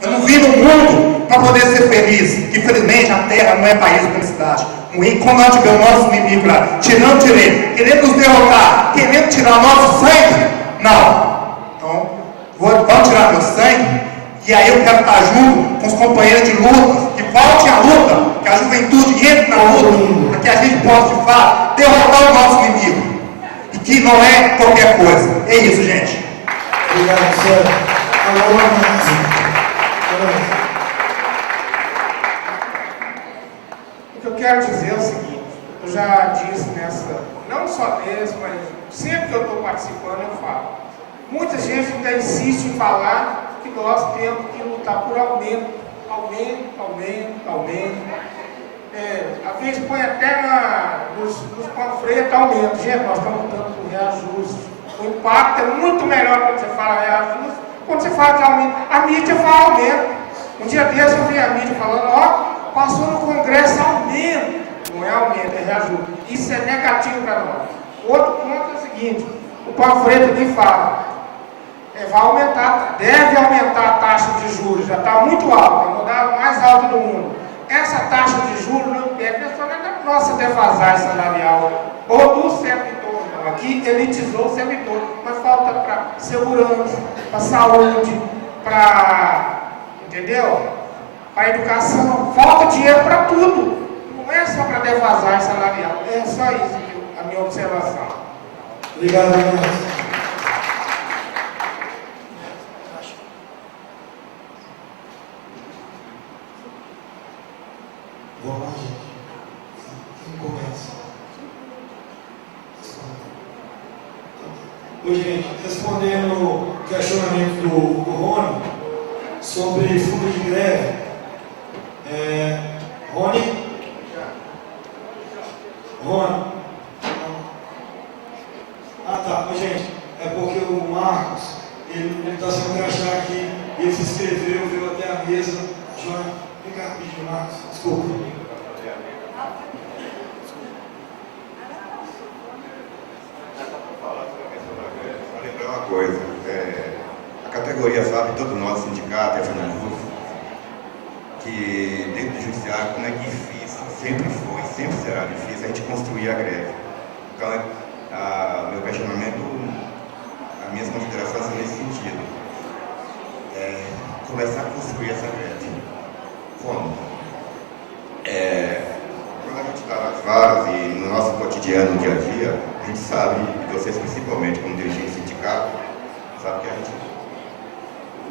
Eu não vim no mundo para poder ser feliz, que infelizmente a terra não é país de felicidade. Quando nós tiver o nosso inimigo lá, tirando direito, querendo nos derrotar, querendo tirar o nosso sangue, não. Então, vamos tirar meu sangue E aí eu quero estar junto com os companheiros de luta, que voltem à luta, que a juventude entre na luta, para que a gente possa, de fato, derrotar o nosso inimigo. E que não é qualquer coisa. É isso, gente. Obrigado, Sérgio. O que eu quero dizer é o seguinte, eu já disse não só nesse, mas sempre que eu estou participando eu falo. Muita gente ainda insiste em falar que nós temos que lutar por aumento. Às vezes põe até nos panfletos aumento. Gente, nós estamos lutando por reajuste. O impacto é muito melhor quando você fala reajuste, quando você fala de aumento. A mídia fala aumento. Um dia desse eu vi a mídia falando, passou no Congresso aumento. Não é aumento, é reajuste. Isso é negativo para nós. Outro ponto é o seguinte, o panfleto aqui fala, vai aumentar, deve aumentar a taxa de juros, já está muito alta, é a mais alta do mundo. Essa taxa de juros não deve só na nossa defasagem salarial, ou do servidor, não. Aqui elitizou o servidor, mas falta para segurança, para saúde, para, entendeu? Para educação, falta dinheiro para tudo. Não é só para defasagem salarial, é só isso a minha observação. Obrigado, Renato. Vamos lá, gente. Quem começa? Oi, gente. Respondendo o questionamento do Rony sobre fundo de greve. Rony? Tá. Gente, é porque o Marcos, ele está se encaixar aqui, ele se inscreveu, veio até a mesa. João, vem cá rapidinho, Marcos. Desculpa. Lembrar uma coisa, a categoria sabe, todos nós, sindicato, FNAJUF, que dentro do judiciário, como é difícil, sempre foi, sempre será difícil a gente construir a greve. Então, meu questionamento, as minhas considerações são nesse sentido. Começar a construir essa greve. Como? Quando a gente está nas varas e no nosso cotidiano, no dia a dia, a gente sabe, e vocês principalmente como dirigente sindicato, sabe que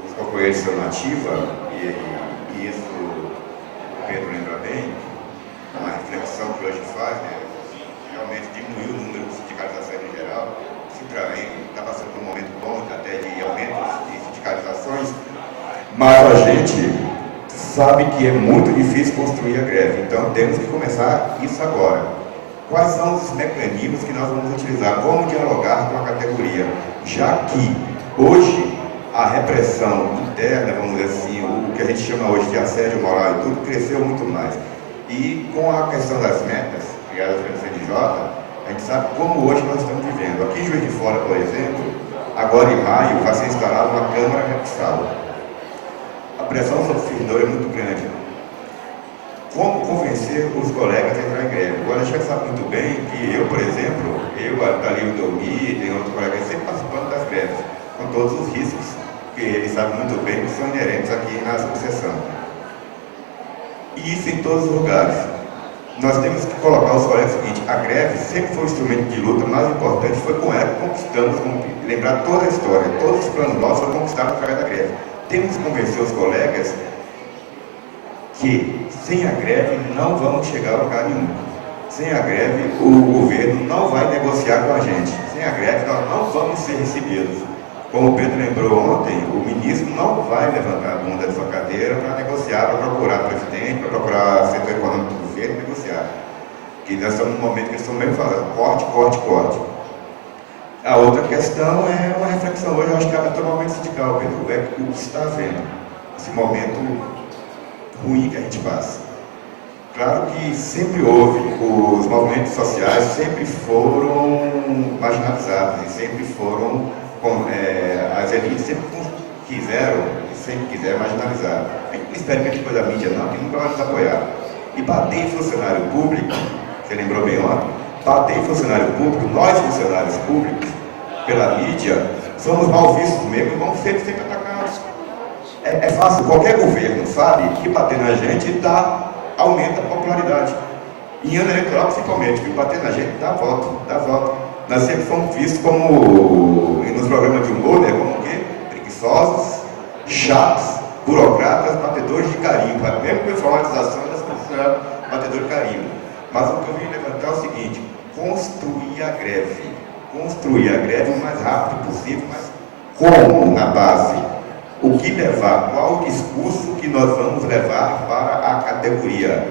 os companheiros são na ativa, e isso o Pedro lembra bem, uma reflexão que hoje faz, realmente diminuiu o número de sindicalizações em geral, está passando por um momento bom até de aumentos de sindicalizações, mas a gente sabe que é muito difícil construir a greve, então temos que começar isso agora. Quais são os mecanismos que nós vamos utilizar? Como dialogar com a categoria? Já que hoje a repressão interna, vamos dizer assim, o que a gente chama hoje de assédio moral e tudo, cresceu muito mais. E com a questão das metas criadas pelo CNJ, a gente sabe como hoje nós estamos vivendo. Aqui em Juiz de Fora, por exemplo, agora em maio vai ser instalada uma Câmara Recursal. A pressão sobre o servidor é muito grande. Como convencer os colegas a entrar em greve? Agora a gente sabe muito bem que eu, por exemplo, Dalio Dormi, tem outros colegas sempre participando das greves, com todos os riscos, que eles sabem muito bem que são inerentes aqui na subseção. E isso em todos os lugares. Nós temos que colocar os colegas o seguinte, a greve sempre foi o instrumento de luta mais importante, foi com ela que conquistamos, lembrar toda a história, todos os planos nossos foram conquistados através da greve. Temos que convencer os colegas que sem a greve não vamos chegar a lugar nenhum. Sem a greve o governo não vai negociar com a gente. Sem a greve nós não vamos ser recebidos. Como o Pedro lembrou ontem, o ministro não vai levantar a bunda de sua cadeira para negociar, para procurar o presidente, para procurar o setor econômico do governo e negociar. Que nós estamos num momento que eles estão mesmo falando, corte, corte, corte. A outra questão é uma reflexão hoje, eu acho que é totalmente sindical, Pedro, o que está havendo, esse momento ruim que a gente passa. Claro que sempre houve, os movimentos sociais sempre foram marginalizados e sempre foram, as elites sempre quiseram e sempre quiseram marginalizar. A gente não espera que a gente coisa da mídia não, que nunca vai nos apoiar. E bater em funcionário público, você lembrou bem ontem, bater em funcionário público, nós funcionários públicos, pela mídia, somos mal vistos mesmo e vamos ser sempre atacados. É fácil, qualquer governo sabe que bater na gente aumenta a popularidade. Em ano eleitoral, principalmente, que bater na gente dá voto, dá voto. Nós sempre fomos vistos como, nos programas de humor, né, como o quê? Preguiçosos, chatos, burocratas, batedores de carimbo. Mesmo com a informatização, eles consideraram batedor de carimbo. Mas o que eu vim levantar é o seguinte: construir a greve. Construir a greve o mais rápido possível, mas como na base? O que levar? Qual o discurso que nós vamos levar para a categoria?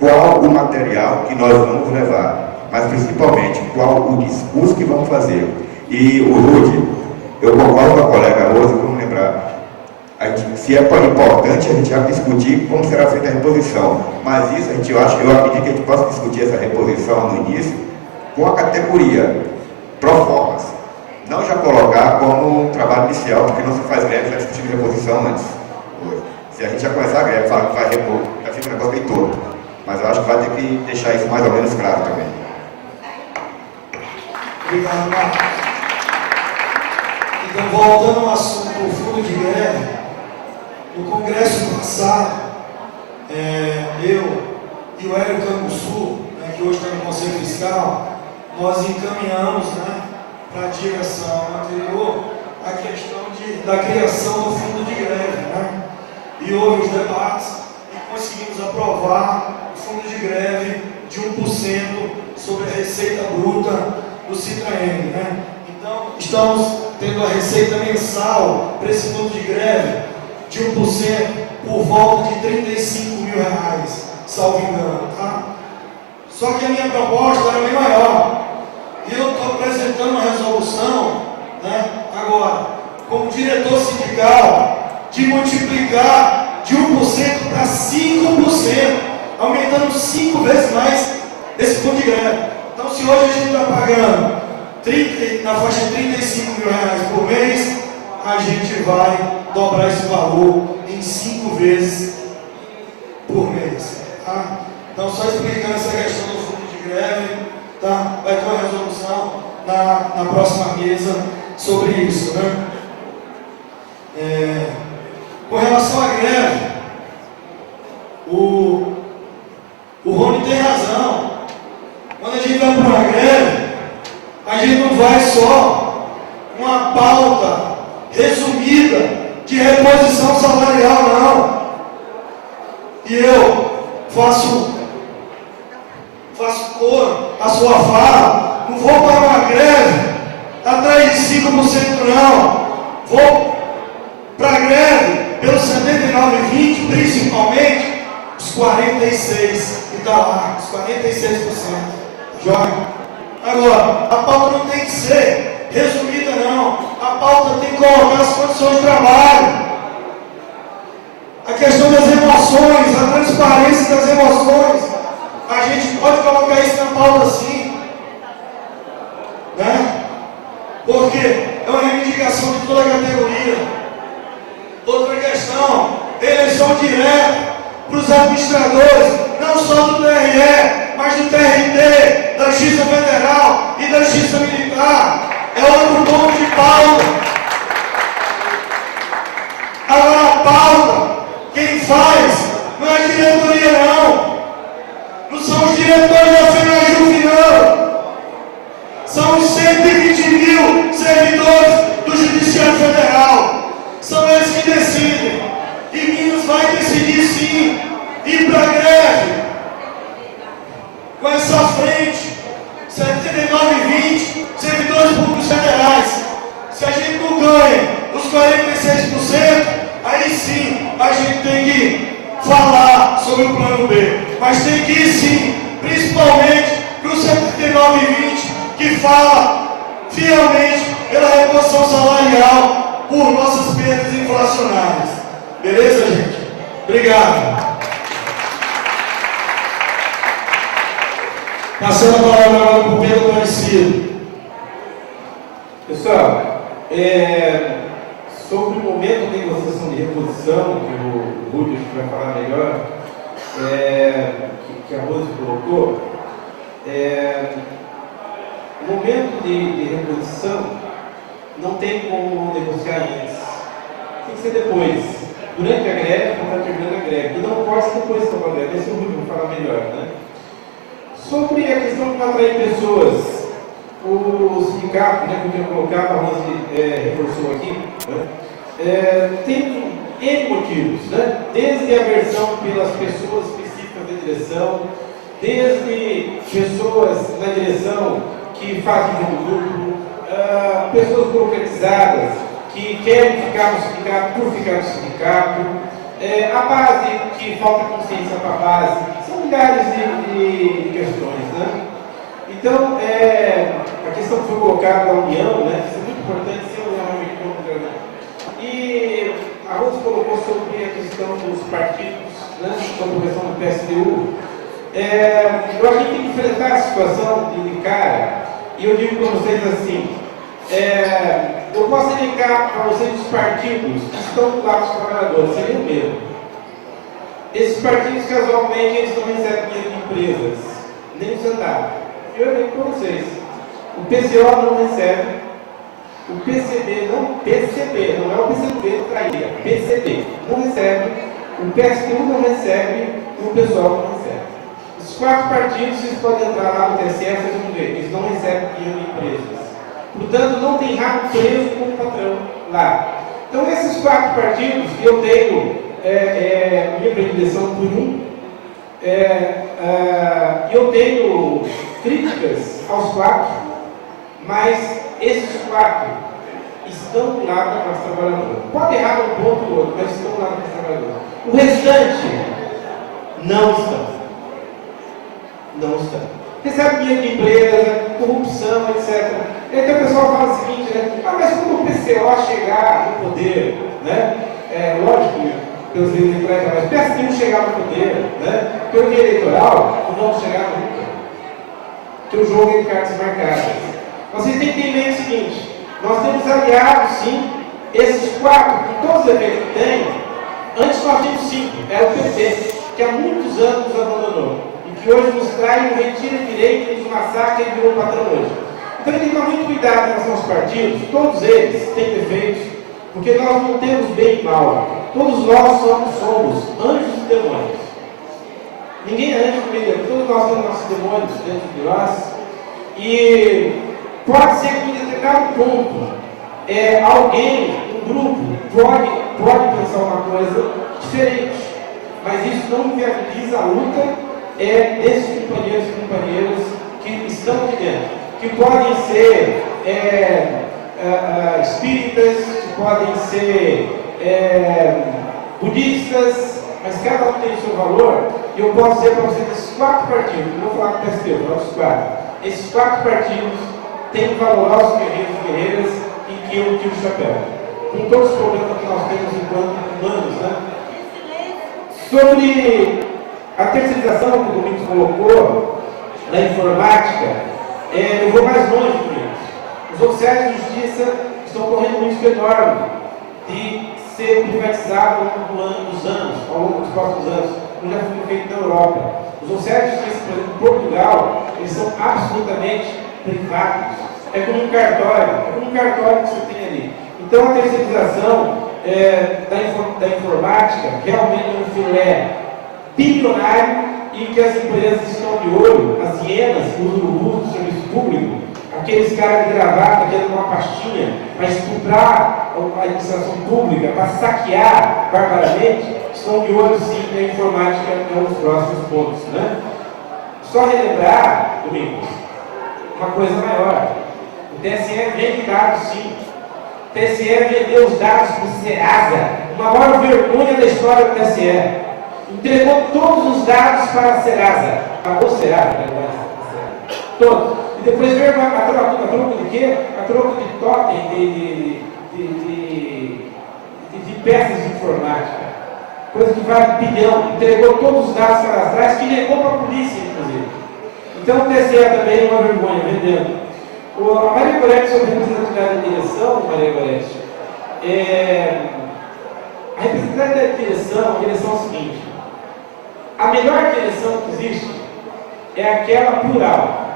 Qual o material que nós vamos levar? Mas principalmente, qual o discurso que vamos fazer? E o Rude, eu concordo com a colega Rosa, vamos lembrar, se é importante, a gente vai discutir como será feita a reposição. Mas isso eu acredito que a gente possa discutir essa reposição no início com a categoria pro formas. Não já colocar como um trabalho inicial, porque não se faz greve, já discutir reposição antes. Se a gente já começar a greve, fala que vai repor, já fica um negócio bem todo. Mas eu acho que vai ter que deixar isso mais ou menos claro também. Obrigado, Marcos. Então, voltando ao assunto do fundo de greve, no congresso passado, eu e o Hélio Canguçu, que hoje está no Conselho Fiscal, nós encaminhamos para a direção anterior a questão da criação do fundo de greve. E houve os debates e conseguimos aprovar o fundo de greve de 1% sobre a receita bruta do Citraeng. Então, estamos tendo a receita mensal para esse fundo de greve de 1% por volta de R$35 mil, salvo engano. Só que a minha proposta era bem maior. E eu estou apresentando uma resolução, agora, como diretor sindical, de multiplicar de 1% para 5%, aumentando 5 vezes mais esse fundo de greve. Então, se hoje a gente está pagando na faixa de R$35 mil por mês, a gente vai dobrar esse valor em 5 vezes por mês. Então, só explicando essa questão do fundo de greve, vai ter uma resolução na próxima mesa sobre isso. Com relação à greve, o Rony tem razão. Quando a gente vai para uma greve, a gente não vai só uma pauta resumida de reposição salarial, não. E eu faço cor a sua fala, não vou para uma greve atrás de 5%, não. Vou para a greve pelos 79,20, principalmente os 46 que está lá, os 46%. Joia? Agora, a pauta não tem que ser resumida, não. A pauta tem que colocar as condições de trabalho, a questão das emoções, a transparência das emoções. A gente pode colocar isso na pauta sim, porque é uma reivindicação de toda a categoria. Outra questão, eleição direta para os administradores, não só do TRE, mas do TRT, da Justiça Federal e da Justiça Militar. É outro ponto de pauta. Agora a pauta, quem faz, não é a diretoria, não. Não são os diretores da FENAJUF, não. São os 120 mil servidores do Judiciário Federal. São eles que decidem. E Minas vai decidir sim ir para a greve. Com essa frente, 79,20 servidores públicos federais. Se a gente não ganha os 46%, aí sim a gente tem que falar sobre o plano B. Mas tem que ir sim, principalmente para os 79,20 que fala fielmente pela reposição salarial por nossas perdas inflacionárias. Beleza, gente? Obrigado. Passando a palavra agora para o Pedro Aparecido. Pessoal, sobre o momento de negociação de reposição, que o Rúdio vai falar melhor, que a Rose colocou, o momento de reposição não tem como negociar antes. tem que ser depois. Durante a greve, quando está terminando a greve. E não pode ser depois da greve. Esse é o último, vou falar melhor, né? Sobre a questão de atrair pessoas, o sindicato, né, que eu tinha colocado, a Rose reforçou aqui, né, tem N motivos, né? Desde a aversão pelas pessoas específicas da direção, desde pessoas na direção que fazem jogo duplo, pessoas burocratizadas que querem ficar no sindicato por ficar no sindicato, a base que falta consciência para a base, são milhares de questões, né? Então, a questão que foi colocada da união, né? Isso é muito importante, ser união realmente contra, né? E a Rose colocou sobre a questão dos partidos, né? Sobre a questão do PSTU. Eu acho que tem que enfrentar a situação de cara, e eu digo para vocês assim, eu posso indicar para vocês os partidos que estão do lado dos trabalhadores, seria o mesmo. Esses partidos, casualmente, eles não recebem dinheiro de empresas, nem um centavo. Eu digo para vocês, o PCO não recebe, o PCB não, PCB, não é o PCB traíra, PCB não recebe, o PSTU não recebe, o pessoal não recebe. Esses 4 partidos, vocês podem entrar lá no TSE, vocês vão ver, eles não recebem dinheiro de empresas. Portanto, não tem rabo preso com o patrão lá. Então, esses 4 partidos, eu tenho minha predileção por um, eu tenho críticas aos 4, mas esses 4 estão do lado da classe trabalhadora. Pode errar um ponto ou outro, mas estão do lado da classe trabalhadora. O restante não estão. Não estão. Recebe dinheiro de empresa, corrupção, etc. Então o pessoal fala o seguinte, né? Mas quando o PCO chegar no poder, né? Lógico, pelos direitos eleitorais, mas PSTU chegar no poder, né? Pelo dia eleitoral, não vão chegar nunca. Porque o jogo é de cartas marcadas. Vocês têm que entender o seguinte, nós temos aliados, sim, esses 4, com todos os efeitos que tem, antes nós tínhamos 5, era o PT, que há muitos anos nos abandonou. Que hoje nos trai, nos retira direito, nos massacra e virou patrão hoje. Então tem que tomar muito cuidado em relação aos partidos, todos eles têm defeitos, porque nós não temos bem e mal. Todos nós somos anjos e demônios. Ninguém é anjo nem demônio, todos nós temos nossos demônios dentro de nós. E pode ser que em determinado ponto, alguém, um grupo, pode pensar uma coisa diferente, mas isso não inviabiliza a luta desses companheiros e companheiras que estão aqui dentro, que podem ser espíritas, que podem ser budistas, mas cada um tem o seu valor, e eu posso dizer para vocês que esses 4 partidos, não vou falar do PST, vou falar dos 4, esses 4 partidos têm que valorar os guerreiros e guerreiras e que eu tiro o chapéu. Com todos os problemas que nós temos enquanto humanos, né? Sobre a terceirização que o Domingos colocou na informática, eu vou mais longe, Domingos. Os oficiais de justiça estão correndo um risco enorme de ser privatizado ao longo dos anos, ao longo dos próximos anos, como já foi feito na Europa. Os oficiais de justiça, por exemplo, em Portugal, eles são absolutamente privados. É como um cartório que você tem ali. Então a terceirização da informática realmente é um filé bilionário e que as empresas estão de olho, as hienas, os urubus do serviço público, aqueles caras de gravata que andam uma pastinha para estuprar a administração pública, para saquear barbaramente, estão de olho sim que a informática é um dos próximos pontos, né? Só relembrar, Domingos, uma coisa maior. O TSE vende dados sim. O TSE vendeu os dados para o Serasa, uma maior vergonha da história do TSE. Entregou todos os dados para a Serasa, para o Serasa, todos. E depois veio a troco de quê? A troco de totem, de peças de informática. Coisa que vale bilhão. Entregou todos os dados cadastrais, que negou para a polícia, inclusive. Então o TSE também é uma vergonha, vendendo. A Maria Gorete, sobre a representatividade da direção, Maria Gorete, a representatividade da direção, a direção é o seguinte: a melhor direção que existe é aquela plural.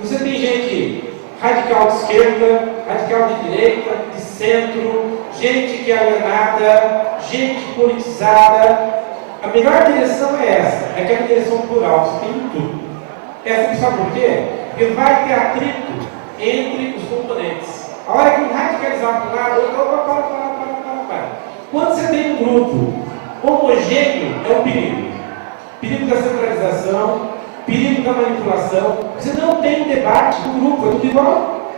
Você tem gente radical de esquerda, radical de direita, de centro, gente que é alienada, gente politizada. A melhor direção é essa, é aquela direção plural, você tem tudo. Essa, sabe por quê? Porque vai ter atrito entre os componentes. A hora que um radicalizar para um lado, para. Quando você tem um grupo homogêneo, é um perigo. Perigo da centralização, perigo da manipulação. Você não tem um debate do grupo, é tudo igual.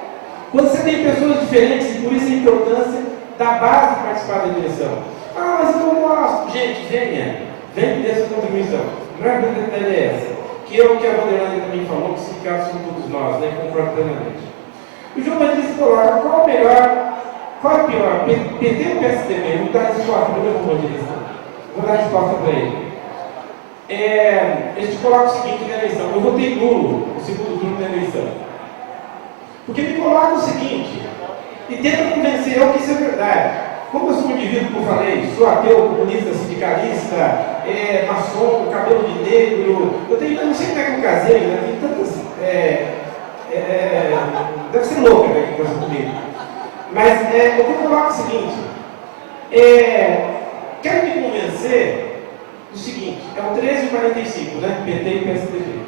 Quando você tem pessoas diferentes, e por isso a importância da base participar da direção. Ah, mas eu não gosto. Gente, venha dessa contribuição. A melhor coisa é essa. Que é o que a Vanderlei também falou, que sindicatos são todos nós, né? Concordo plenamente. O João Batista coloca qual é melhor, qual é pior, PT ou PSDB? Vou dar a resposta, primeiro vou dar a resposta para ele. Eles colocam o seguinte na eleição: eu votei nulo no segundo turno da eleição. Porque me colocam o seguinte, e tentam convencer eu que isso é verdade. Como eu sou um indivíduo, como eu falei, sou ateu, comunista, sindicalista, maçom, cabelo de negro, eu não sei como é que eu casei, né? Tem tantas. Deve ser louca, né, que conversa comigo. Mas eu vou colocar o seguinte: quero me convencer do seguinte, é o 1345, né? PT e PSDB.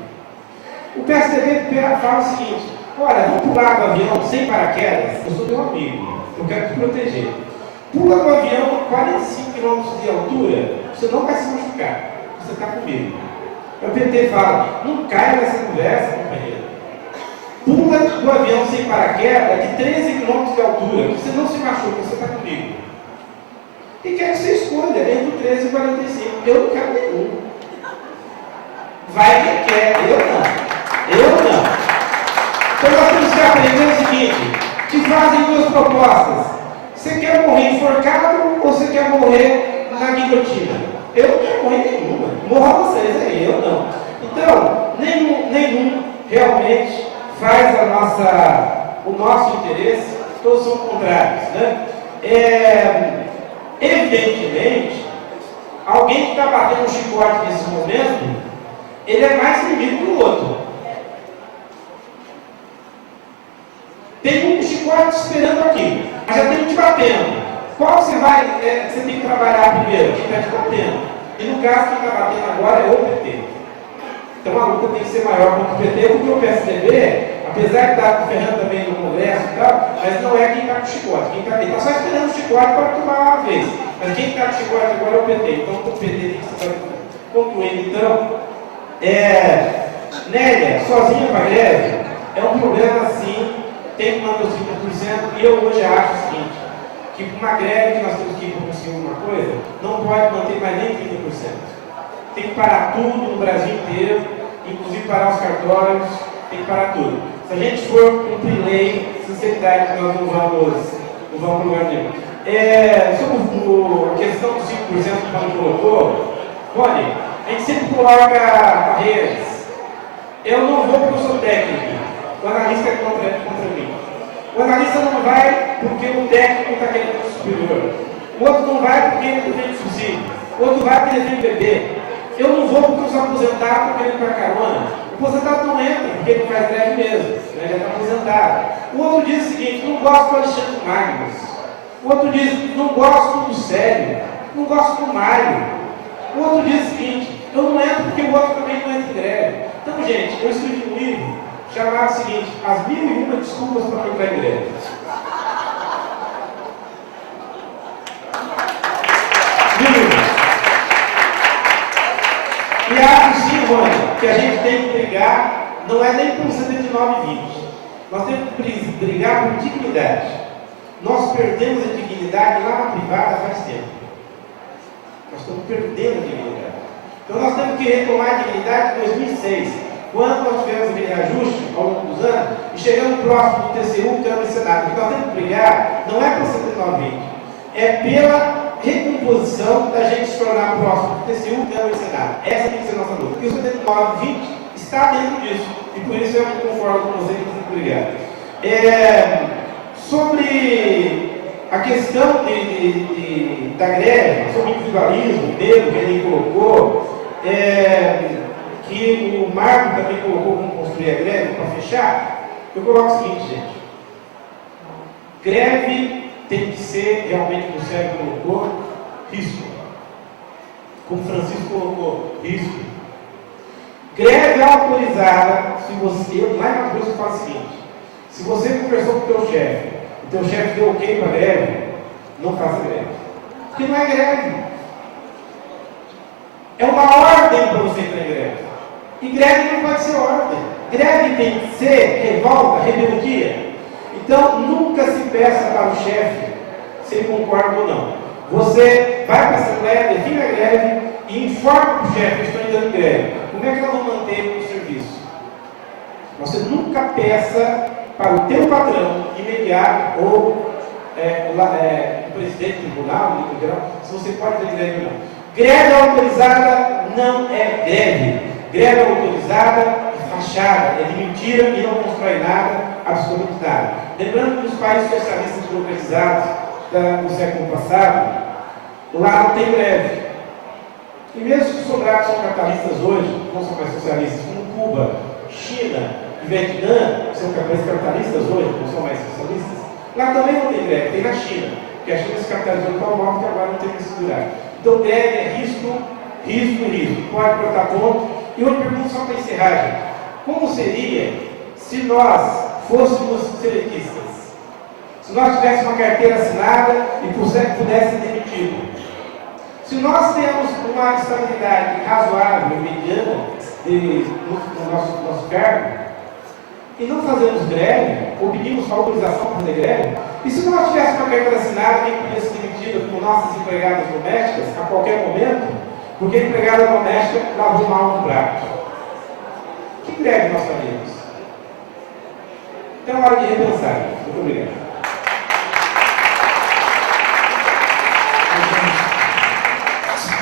O PSDB fala o seguinte: olha, vamos pular do avião sem paraquedas, eu sou teu amigo, eu quero te proteger. Pula do avião 45 km de altura, você não vai se machucar, você está comigo. O PT fala: não caia nessa conversa, companheiro. Pula do avião sem paraquedas de 13 km de altura, você não se machuca, você está comigo. E quer que você escolha entre o 13 e o 45. Eu não quero nenhum. Vai quem quer, eu não. Então nós temos que aprender o seguinte: te fazem duas propostas. Você quer morrer enforcado ou você quer morrer na guilhotina? Eu não quero morrer nenhuma. Morram vocês aí, eu não. Então, nenhum realmente faz o nosso interesse, todos são contrários, né? Evidentemente, alguém que está batendo um chicote nesse momento, ele é mais inimigo que o outro. Tem um chicote esperando aqui, mas já tem um te batendo. Qual você tem que trabalhar primeiro? Quem está te batendo. E no caso, quem está batendo agora é o PT. Então a luta tem que ser maior contra o PT, porque o PSDB, apesar de estar ferrando também no Congresso e tal, mas não é quem está com o chicote. Ele está só esperando o chicote para tomar uma vez. Mas quem está com o chicote agora é o PT. Então o PT tem que ser concluindo. Então, Nélia, sozinha para a greve, é um problema sim, tem que manter os 30%, e eu hoje acho o seguinte, que uma greve que nós temos que ir para conseguir alguma coisa, não pode manter mais nem 30%. Tem que parar tudo no Brasil inteiro, inclusive parar os cartórios, tem que parar tudo. Se a gente for cumprir lei, sinceridade, nós não vamos para lugar nenhum. Sobre a questão dos 5% que o Paulo colocou, Rony, a gente sempre coloca barreiras. Eu não vou porque eu sou técnico. O analista é contra mim. O analista não vai porque o técnico está querendo o superior. O outro não vai porque ele defende subsídio. O outro vai porque ele defende bebê. Eu não vou porque eu sou aposentado, porque ele para carona. O aposentado não entra porque ele faz greve mesmo, né? Já está aposentado. O outro diz o seguinte: não gosto do Alexandre Magnus. O outro diz: não gosto do Célio. Não gosto do Mário. O outro diz o seguinte: eu não entro porque o outro também não entra em greve. Então, gente, eu escrevi um livro chamado o seguinte: As 1001 Desculpas para não entrar em greve. E acho sim, Rony, que a gente tem que brigar, não é nem por 79,20. Nós temos que brigar por dignidade. Nós perdemos a dignidade lá na privada faz tempo. Nós estamos perdendo a dignidade. Então nós temos que retomar a dignidade em 2006, quando nós tivemos aquele reajuste ao longo dos anos, e chegamos próximo do TCU, Câmara e Senado. O que nós temos que brigar não é por 79,20, é pela recomposição da gente se tornar próximo do TCU, Câmara e Senado. Essa tem que ser a nossa luta. Porque o 79,20 está dentro disso. E por isso eu me concordo com vocês que tem que brigar. Sobre a questão da greve, sobre o individualismo, Pedro, que ele colocou, que o Marco também colocou como construir a greve para fechar, eu coloco o seguinte, gente: greve tem que ser, realmente, como o Sérgio colocou, risco. Como Francisco colocou, risco. Greve autorizada, se você, lá em Mato Grosso eu falo o seguinte, se você conversou com o teu chefe, o teu chefe deu ok para a greve, não faça greve. Porque não é greve. É uma ordem para você entrar em greve. E greve não pode ser ordem. Greve tem que ser revolta, rebeldia. Então, nunca se peça para o chefe se ele concorda ou não. Você vai para a Assembleia, define a greve e informa para o chefe que estou entrando em greve. Como é que nós vamos manter o serviço? Você nunca peça para o teu patrão imediato ou o presidente do tribunal, no geral, se você pode ter greve ou não. Greve autorizada não é greve. Greve autorizada é fachada, é de mentira e não constrói nada, absolutamente nada. Lembrando que nos países socialistas democratizados do século passado, lá não tem greve. E mesmo que os soldados são capitalistas hoje, não são mais socialistas, como Cuba, China e Vietnã, são capitalistas hoje, não são mais socialistas, lá também não tem greve, tem na China, porque a China se capitalizou tão mal que agora não tem que segurar. Então greve é risco, risco e risco. Pode botar ponto. E outra pergunta só para encerrar, gente. Como seria se nós fôssemos seletistas? Se nós tivéssemos uma carteira assinada e pudesse ser demitido? Se nós temos uma estabilidade razoável, mediana, no nosso cargo, e não fazemos greve, ou pedimos autorização para fazer greve, e se nós tivéssemos uma carteira assinada, quem podia ser demitido como nossas empregadas domésticas, a qualquer momento, porque a empregada doméstica lavou mal no prato? Que greve nós faríamos? Então é hora de repensar. Muito obrigado.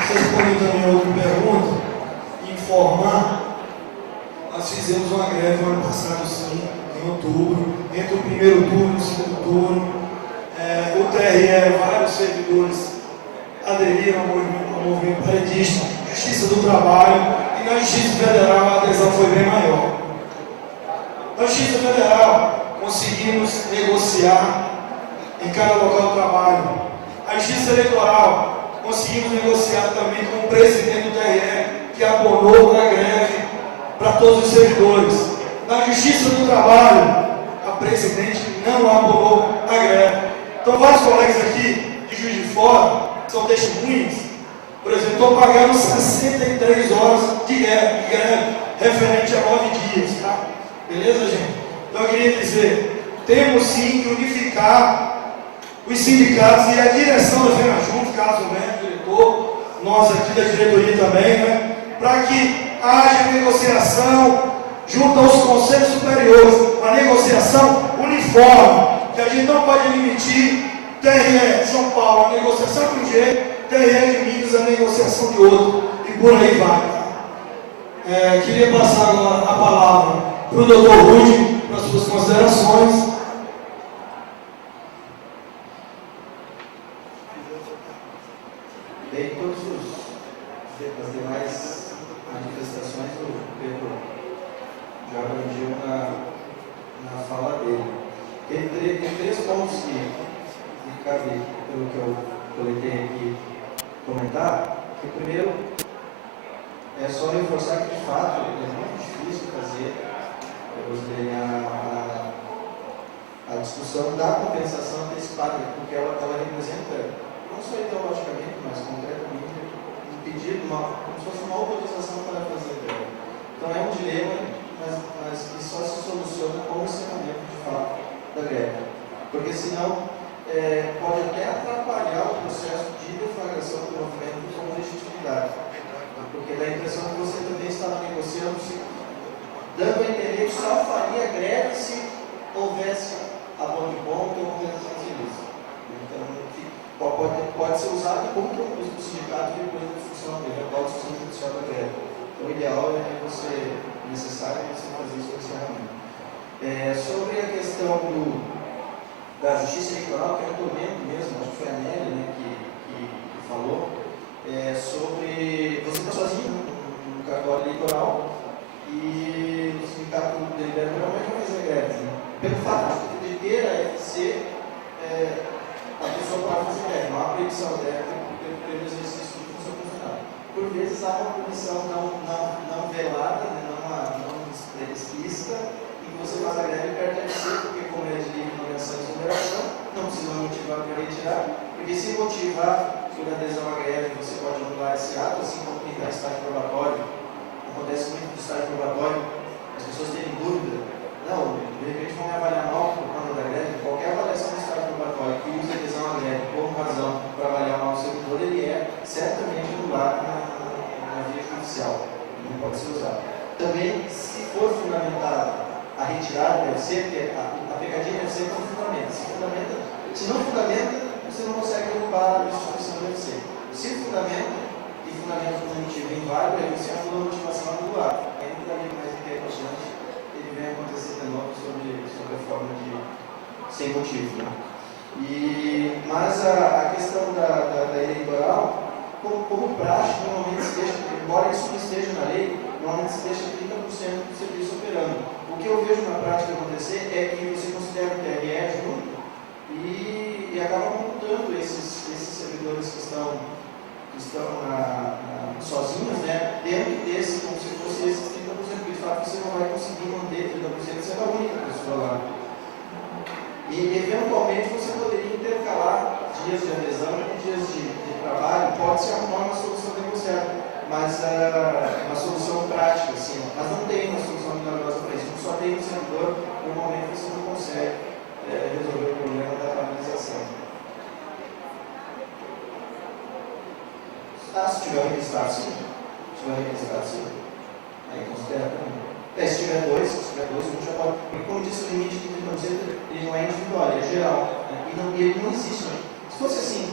Respondendo também a outra pergunta, informar, nós fizemos uma greve no ano passado, sim, em outubro, entre o primeiro turno e o segundo turno. O TRE, vários servidores aderiram ao movimento paredista, Justiça do Trabalho, e na Justiça Federal a adesão foi bem maior. Na Justiça Federal conseguimos negociar em cada local de trabalho. A Justiça Eleitoral conseguimos negociar também com o presidente do TRE, que abonou a greve para todos os servidores. Na Justiça do Trabalho, a presidente não abonou a greve. Então, vários colegas aqui de Juiz de Fora são testemunhas. Por exemplo, estou pagando 63 horas de greve referente a 9 dias, tá? Beleza, gente? Então, eu queria dizer, temos sim que unificar os sindicatos e a direção da FENAJUNT, caso o diretor, nós aqui da diretoria também, né? Para que haja negociação junto aos conselhos superiores, uma negociação uniforme, que a gente não pode admitir TRE de São Paulo, a negociação de um jeito, TRE de Minas, a negociação de outro, e por aí vai. Queria passar agora a palavra para o doutor Rudy, para as suas considerações. Bem, todas as demais manifestações o Pedro já abrangiu na fala dele. Tem três pontos que cabe, pelo que eu coletei aqui, comentar. O primeiro é só reforçar que, de fato, é muito difícil fazer a discussão da compensação antecipada, porque ela representa, não só ideologicamente, mas concretamente, um pedido, como se fosse uma autorização para fazer greve. Então é um dilema, mas que só se soluciona com o encerramento, de fato, da greve. Porque senão pode até atrapalhar o processo de deflagração do movimento com legitimidade. Porque dá a impressão que você também estava negociando, dando a entender que só faria greve se houvesse abono de ponto ou compensação civil. Então, pode ser usado como compromisso do sindicato e depois da discussão, da eventual discussão judicial da greve. Então, o ideal é necessário você fazer isso no encerramento. Sobre a questão da justiça eleitoral, que eu estou vendo mesmo, acho que foi a Nélia, né, que falou, sobre você está sozinho no cartório eleitoral e o sindicato deliberativo não vai fazer greve. Né? Pelo fato de ter a FC vezes há uma punição não velada, né, não explícita, e que você faz a greve e perde a FC, porque como é de livre nomeação e exoneração, não precisa motivar para retirar, porque se motivar por adesão à greve, você pode anular esse ato, assim como quem está em estágio probatório. Acontece muito no estágio probatório, as pessoas terem dúvida. Não, de repente vão me avaliar mal por conta da greve. Qualquer avaliação do estágio probatório que use a adesão à greve como razão para avaliar mal o servidor, ele é certamente anulado na via judicial. Não pode ser usado. Também, se for fundamentado a retirada deve ser, porque a pegadinha deve ser com fundamento. Se não fundamenta, você não consegue derrubar a instituição deve ser. Se fundamenta, e fundamento cognitivo é inválido, aí você anula a motivação anular. Ainda daria mais interessante, ele vem acontecer de novo sobre a forma de sem motivo. Né? Mas a questão da eleitoral, como prática, normalmente se deixa, embora isso não esteja na lei, normalmente se deixa 30% do serviço operando. O que eu vejo na prática acontecer é que você considera o TRE junto e acaba computando esses servidores que estão sozinhos, né, dentro desse, como se fosse esses 30%, porque de fato você não vai conseguir manter 30% sendo a única pessoa lá. E eventualmente você poderia intercalar dias de adesão e dias de trabalho, pode-se arrumar uma solução negociada, mas uma solução prática, assim, mas não tem uma solução milagrosa para isso, só tem um servidor, normalmente você não consegue resolver o problema da paralisação. Se tiver registrado, sim. Aí considera também. Se tiver dois, um já pode. Porque, como disse, o limite de 30% ele não é individual, ele é geral. Né? E ele não existe. Né? Se fosse assim,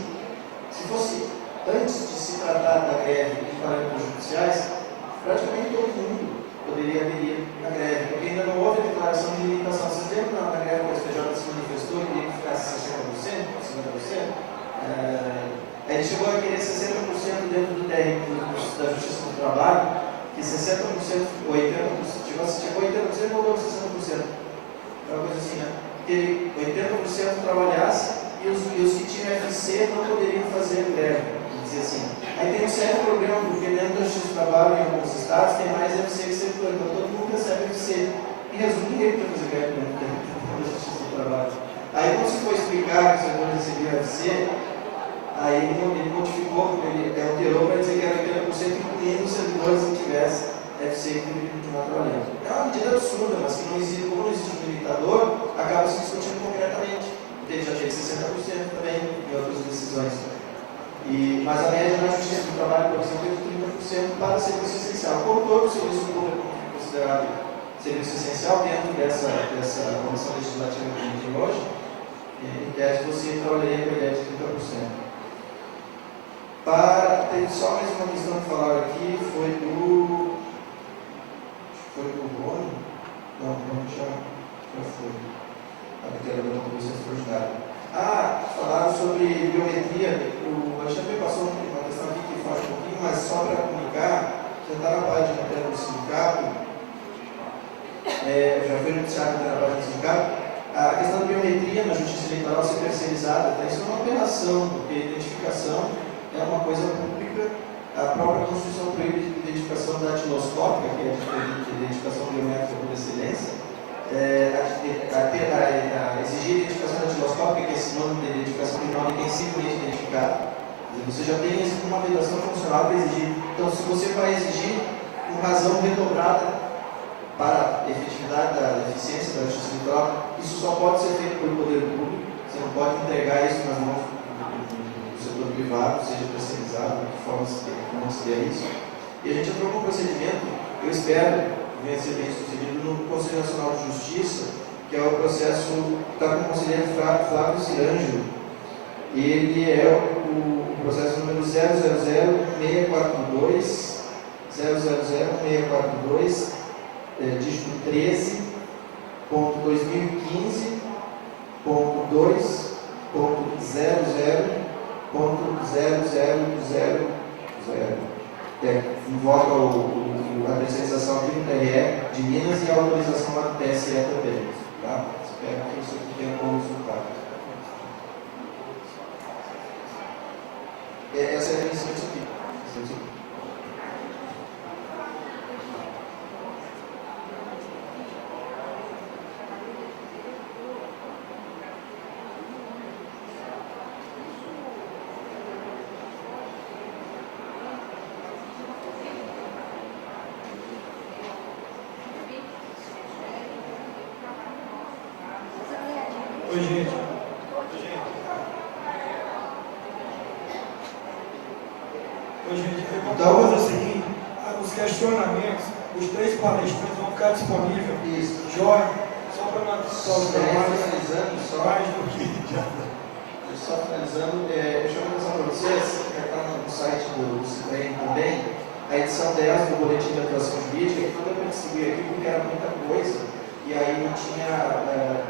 se fosse antes de se tratar da greve em parâmetros judiciais, praticamente todo mundo poderia aderir na greve, porque ainda não houve a declaração de limitação. Você lembra na greve que o STJ se manifestou e queria que ficasse 60%, 50%? Ele chegou a querer 60% dentro do TRI da Justiça do Trabalho, que 60%, 80%, chegou a 80% e voltou a 60%. Uma coisa assim, né? Que 80% trabalhasse e os que tinham FC não poderiam fazer greve, dizer assim. Aí tem um sério problema, porque dentro da Justiça do Trabalho, em alguns estados, tem mais FC que servidor, então todo mundo recebe FC. Em resumo, ninguém pode fazer greve dentro da Justiça do Trabalho. Aí quando se for explicar que o servidor recebia FC, aí ele modificou, ele alterou para dizer que era 80%, incluindo os servidores que tivesse FC que devia continuar trabalhando. É uma medida absurda, mas que não existe, como não existe um limitador, acaba se discutindo concretamente. Ele já teve 60% também em outras decisões. Mas a média na Justiça do Trabalho, por exemplo, é de 30% para serviço essencial. Como todo serviço público é considerado serviço essencial dentro dessa comissão legislativa que a gente tem hoje, em tese você trabalharia com a ideia de 30%. Tem só mais uma questão que falaram aqui, foi do Rony? Não, o Rony já foi. A veterinária da Polícia Extraordinária. Falaram sobre biometria. O Alexandre passou uma questão aqui que faz um pouquinho, mas só para comunicar, já está na página do sindicato, já foi noticiado na página do sindicato, a questão da biometria na justiça eleitoral ser terceirizada, isso é uma aberração, porque a identificação é uma coisa pública, a própria Constituição proíbe a identificação datiloscópica, que é a identificação biométrica por excelência, exigir a identificação datiloscópica, que é esse nome de identificação criminal de quem simplesmente identificado. Você já tem uma legislação funcional para exigir. Então, se você vai exigir com razão redobrada para a efetividade da eficiência da justiça eleitoral, isso só pode ser feito pelo poder público, você não pode entregar isso nas mãos setor privado, seja terceirizado, de que forma se dê isso. E a gente entrou com um procedimento, eu espero que venha a ser bem sucedido, no Conselho Nacional de Justiça, que é o processo, está com o conselheiro Flávio Cirângelo. Ele é o processo número 000-642, 000-642, dígito 13.2015.2.00.0000. Invoca a terceirização aqui no TRE de Minas e a autorização lá do TSE também. Tá? Espero que isso aqui tenha como resultado. Essa é a minha aqui. gente. Oi, gente. Então, vamos fazer o seguinte, os questionamentos, os 3 palestrantes vão ficar disponíveis. Isso. Jóia, só para não atrasar o trabalho. Finalizando, só mais do que já. Só finalizando, deixa eu mostrar para vocês, que está no site do CIPREM também, a edição 10 do Boletim de Atuação Jurídica, que não deu para distribuir aqui porque era muita coisa, e aí não tinha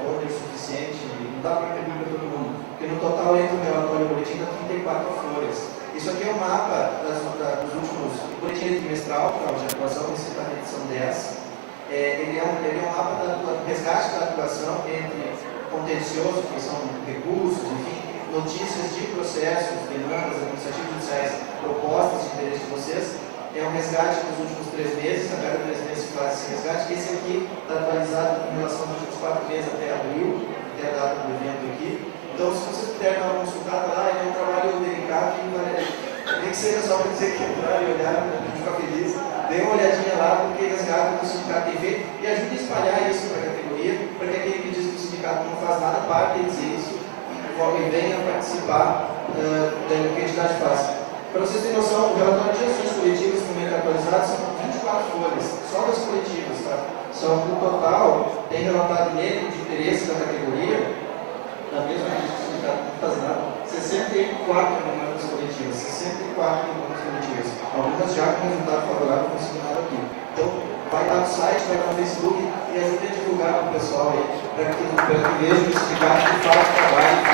poder suficiente, não dá para imprimir para todo mundo. Porque no total, entre o relatório e o boletim, dá 34 folhas. Isso aqui é um mapa dos últimos, o boletim trimestral, que é o de atuação, esse está na edição 10. Ele é um mapa do resgate da atuação entre contencioso, que são recursos, enfim, notícias de processos, demandas administrativas judiciais, propostas de interesse de vocês. É um resgate dos últimos 3 meses, a cada 3 meses faz esse resgate. Esse aqui está atualizado em relação aos últimos 4 meses até abril, até a data do evento aqui. Então, se vocês puderem dar uma consultada lá, é um trabalho delicado e nem que seja só para dizer que entrar e olhar, para a gente ficar feliz. Dê uma olhadinha lá, porque resgate que o sindicato tem feito e ajude a espalhar isso para a categoria, para que aquele que diz que o sindicato não faz nada, pare de dizer isso e venha participar do que a entidade faz. Para vocês terem noção, o relatório de ações coletivas no momento atualizado são 24 folhas, só das coletivas, tá? São, no total, tem relatado nele de interesse da categoria, na mesma vez que o sindicato não faz nada, 64 demandas coletivas, 64 demandas coletivas, algumas já com resultado favorável consignado aqui. Então, vai lá no site, vai lá no Facebook e ajude a divulgar para o pessoal aí, para que vejam o sindicato que faz o trabalho.